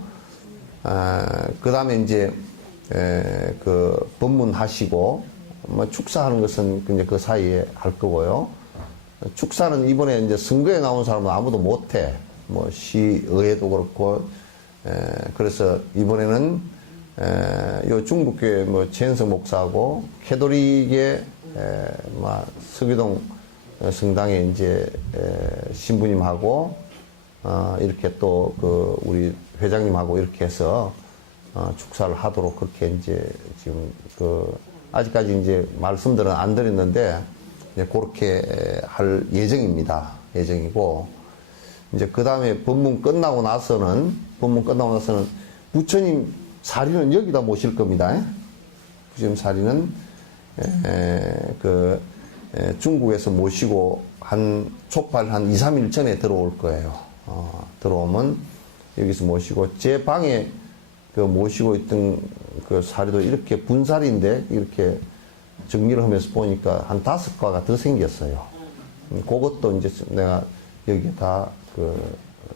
그 다음에 이제 그 법문하시고 뭐 축사하는 것은 이제 그 사이에 할 거고요. 축사는 이번에 이제 선거에 나온 사람은 아무도 못해. 뭐 시의회도 그렇고 그래서 이번에는 요 중국교회 뭐 최현석 목사하고 캐톨릭의 서교동 성당에 이제 신부님하고 이렇게 또 그 우리 회장님하고 이렇게 해서 축사를 하도록 그렇게 이제 지금 아직까지 이제 말씀들은 안 드렸는데 이제 그렇게 할 예정입니다. 예정이고 이제 그 다음에 법문 끝나고 나서는 부처님 사리는 여기다 모실 겁니다. 부처님 사리는 중국에서 모시고 촉발 한 2, 3일 전에 들어올 거예요. 들어오면 여기서 모시고 제 방에 모시고 있던 그 사리도 이렇게 분사리인데 이렇게 정리를 하면서 보니까 한 5과가 더 생겼어요. 그것도 이제 내가 여기다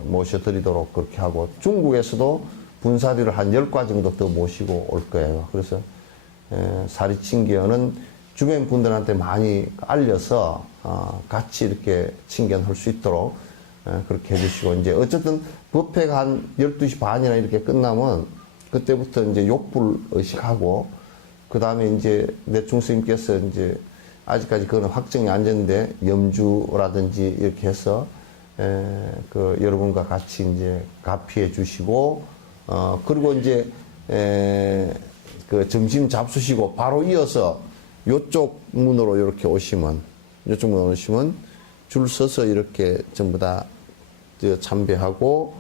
모셔드리도록 그렇게 하고 중국에서도 분사리를 한 10과 정도 더 모시고 올 거예요. 그래서 사리 친견은 주변 분들한테 많이 알려서 같이 이렇게 친견할 수 있도록 그렇게 해주시고 이제 어쨌든 법회가 한 12시 반이나 이렇게 끝나면 그때부터 이제 욕불 의식하고 그 다음에 이제 내충 스님께서 이제 아직까지 그거는 확정이 안 됐는데 염주라든지 이렇게 해서 여러분과 같이 이제 가피해 주시고 그리고 이제 점심 잡수시고 바로 이어서 요쪽 문으로 이렇게 오시면 줄 서서 이렇게 전부 다 참배하고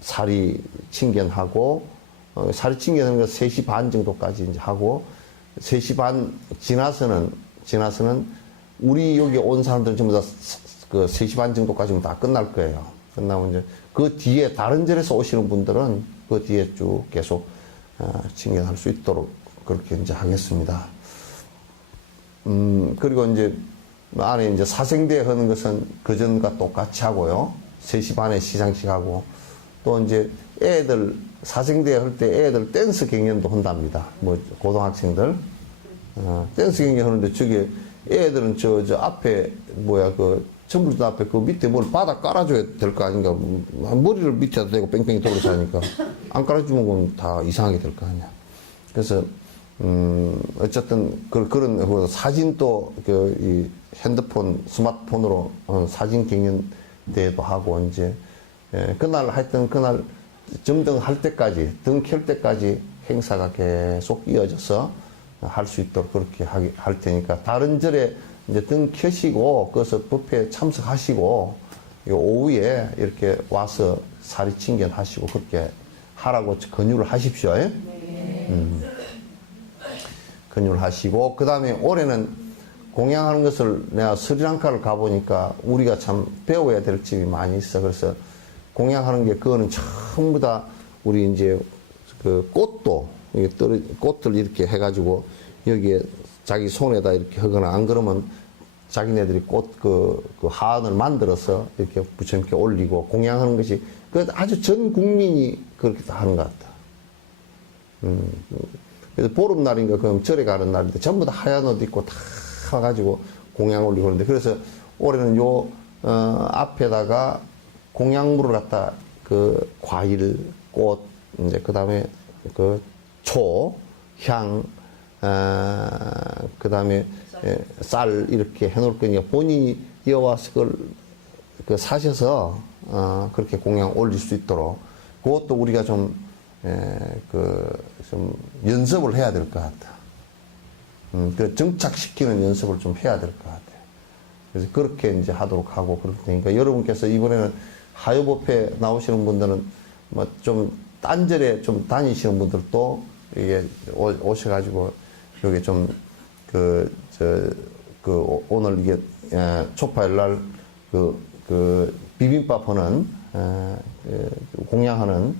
사리 친견하고 사리 친견하는 거 3시 반 정도까지 이제 하고 3시 반 지나서는 우리 여기 온 사람들은 전부 다 3시 반 정도까지는 다 끝날 거예요. 끝나면 이제 그 뒤에 다른 절에서 오시는 분들은 그 뒤에 쭉 계속 친견할 수 있도록 그렇게 이제 하겠습니다. 그리고 이제 안에 이제 사생대 하는 것은 그전과 똑같이 하고요. 3시 반에 시상식 하고 또 이제 애들 사생대 할 때 애들 댄스 경연도 한답니다. 뭐 고등학생들 댄스 경연 하는데 저기 애들은 저 앞에 전부 앞에 그 밑에 뭘 바닥 깔아줘야 될 거 아닌가. 머리를 밑에다 대고 뺑뺑이 돌아서 하니까 안 깔아주면 그건 다 이상하게 될 거 아니야. 그래서 어쨌든 그런 사진도 이 핸드폰 스마트폰으로 사진 경연 대회도 하고 이제 그날 하여튼 그날 점등할 때까지 등 켤 때까지 행사가 계속 이어져서 할 수 있도록 그렇게 할 테니까 다른 절에 이제 등 켜시고 그래서 법회에 참석하시고 오후에 이렇게 와서 사리 친견하시고 그렇게 하라고 권유를 하십시오. 권유를 하시고 그 다음에 올해는 공양하는 것을 내가 스리랑카를 가보니까 우리가 참 배워야 될 점이 많이 있어. 그래서 공양하는 게 그거는 전부 다 우리 이제 그 꽃들 이렇게 해가지고 여기에 자기 손에다 이렇게 하거나 안 그러면 자기네들이 꽃 그 하안을 만들어서 이렇게 부처님께 올리고 공양하는 것이 그 아주 전 국민이 그렇게 다 하는 것 같다. 그래서 보름날인가 그럼 절에 가는 날인데 전부 다 하얀 옷 입고 다 와가지고 공양 올리고 그러는데 그래서 올해는 앞에다가 공양물을 갖다 과일, 꽃, 이제 그 다음에 초, 향, 그 다음에 쌀 이렇게 해놓을 거니까 본인이 이어와서 그걸 사셔서 그렇게 공양 올릴 수 있도록 그것도 우리가 좀 연습을 해야 될 것 같아. 그 정착시키는 연습을 좀 해야 될 것 같아요. 그래서 그렇게 이제 하도록 하고 그럴 테니까 여러분께서 이번에는 하요법회 나오시는 분들은 뭐 좀 딴절에 좀 다니시는 분들도 이게 오셔가지고 여기 좀 오늘 이게 초파일 날 비빔밥 하는 공양하는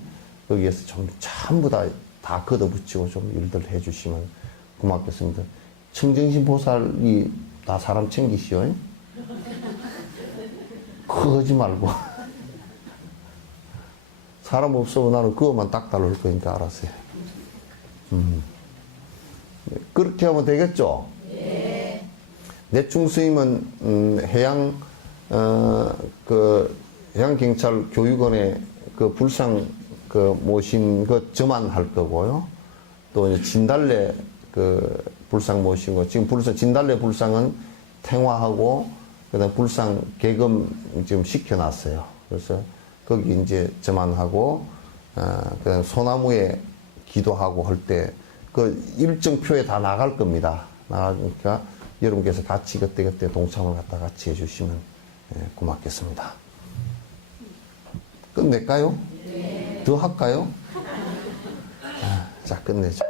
거기에서 좀 전부 다 걷어붙이고 좀 일들 해주시면 고맙겠습니다. 청정신 보살이 다 사람 챙기시오. 그거 하지 말고. 사람 없으면 나는 그것만 딱 달릴 거니까 알았어요. 그렇게 하면 되겠죠? 네. 내충 스님은 해양경찰 교육원에 그 불상 모신 저만 할 거고요. 또 이제 진달래 불상 모신 거. 지금 진달래 불상은 탱화하고, 그 다음 불상 개금 지금 시켜놨어요. 그래서 거기 이제 저만 하고, 그 다음 소나무에 기도하고 할 때, 일정표에 다 나갈 겁니다. 나가니까 여러분께서 같이 그때 동참을 갖다 같이 해주시면 고맙겠습니다. 끝낼까요? 네. 더 할까요? 자, 끝내죠.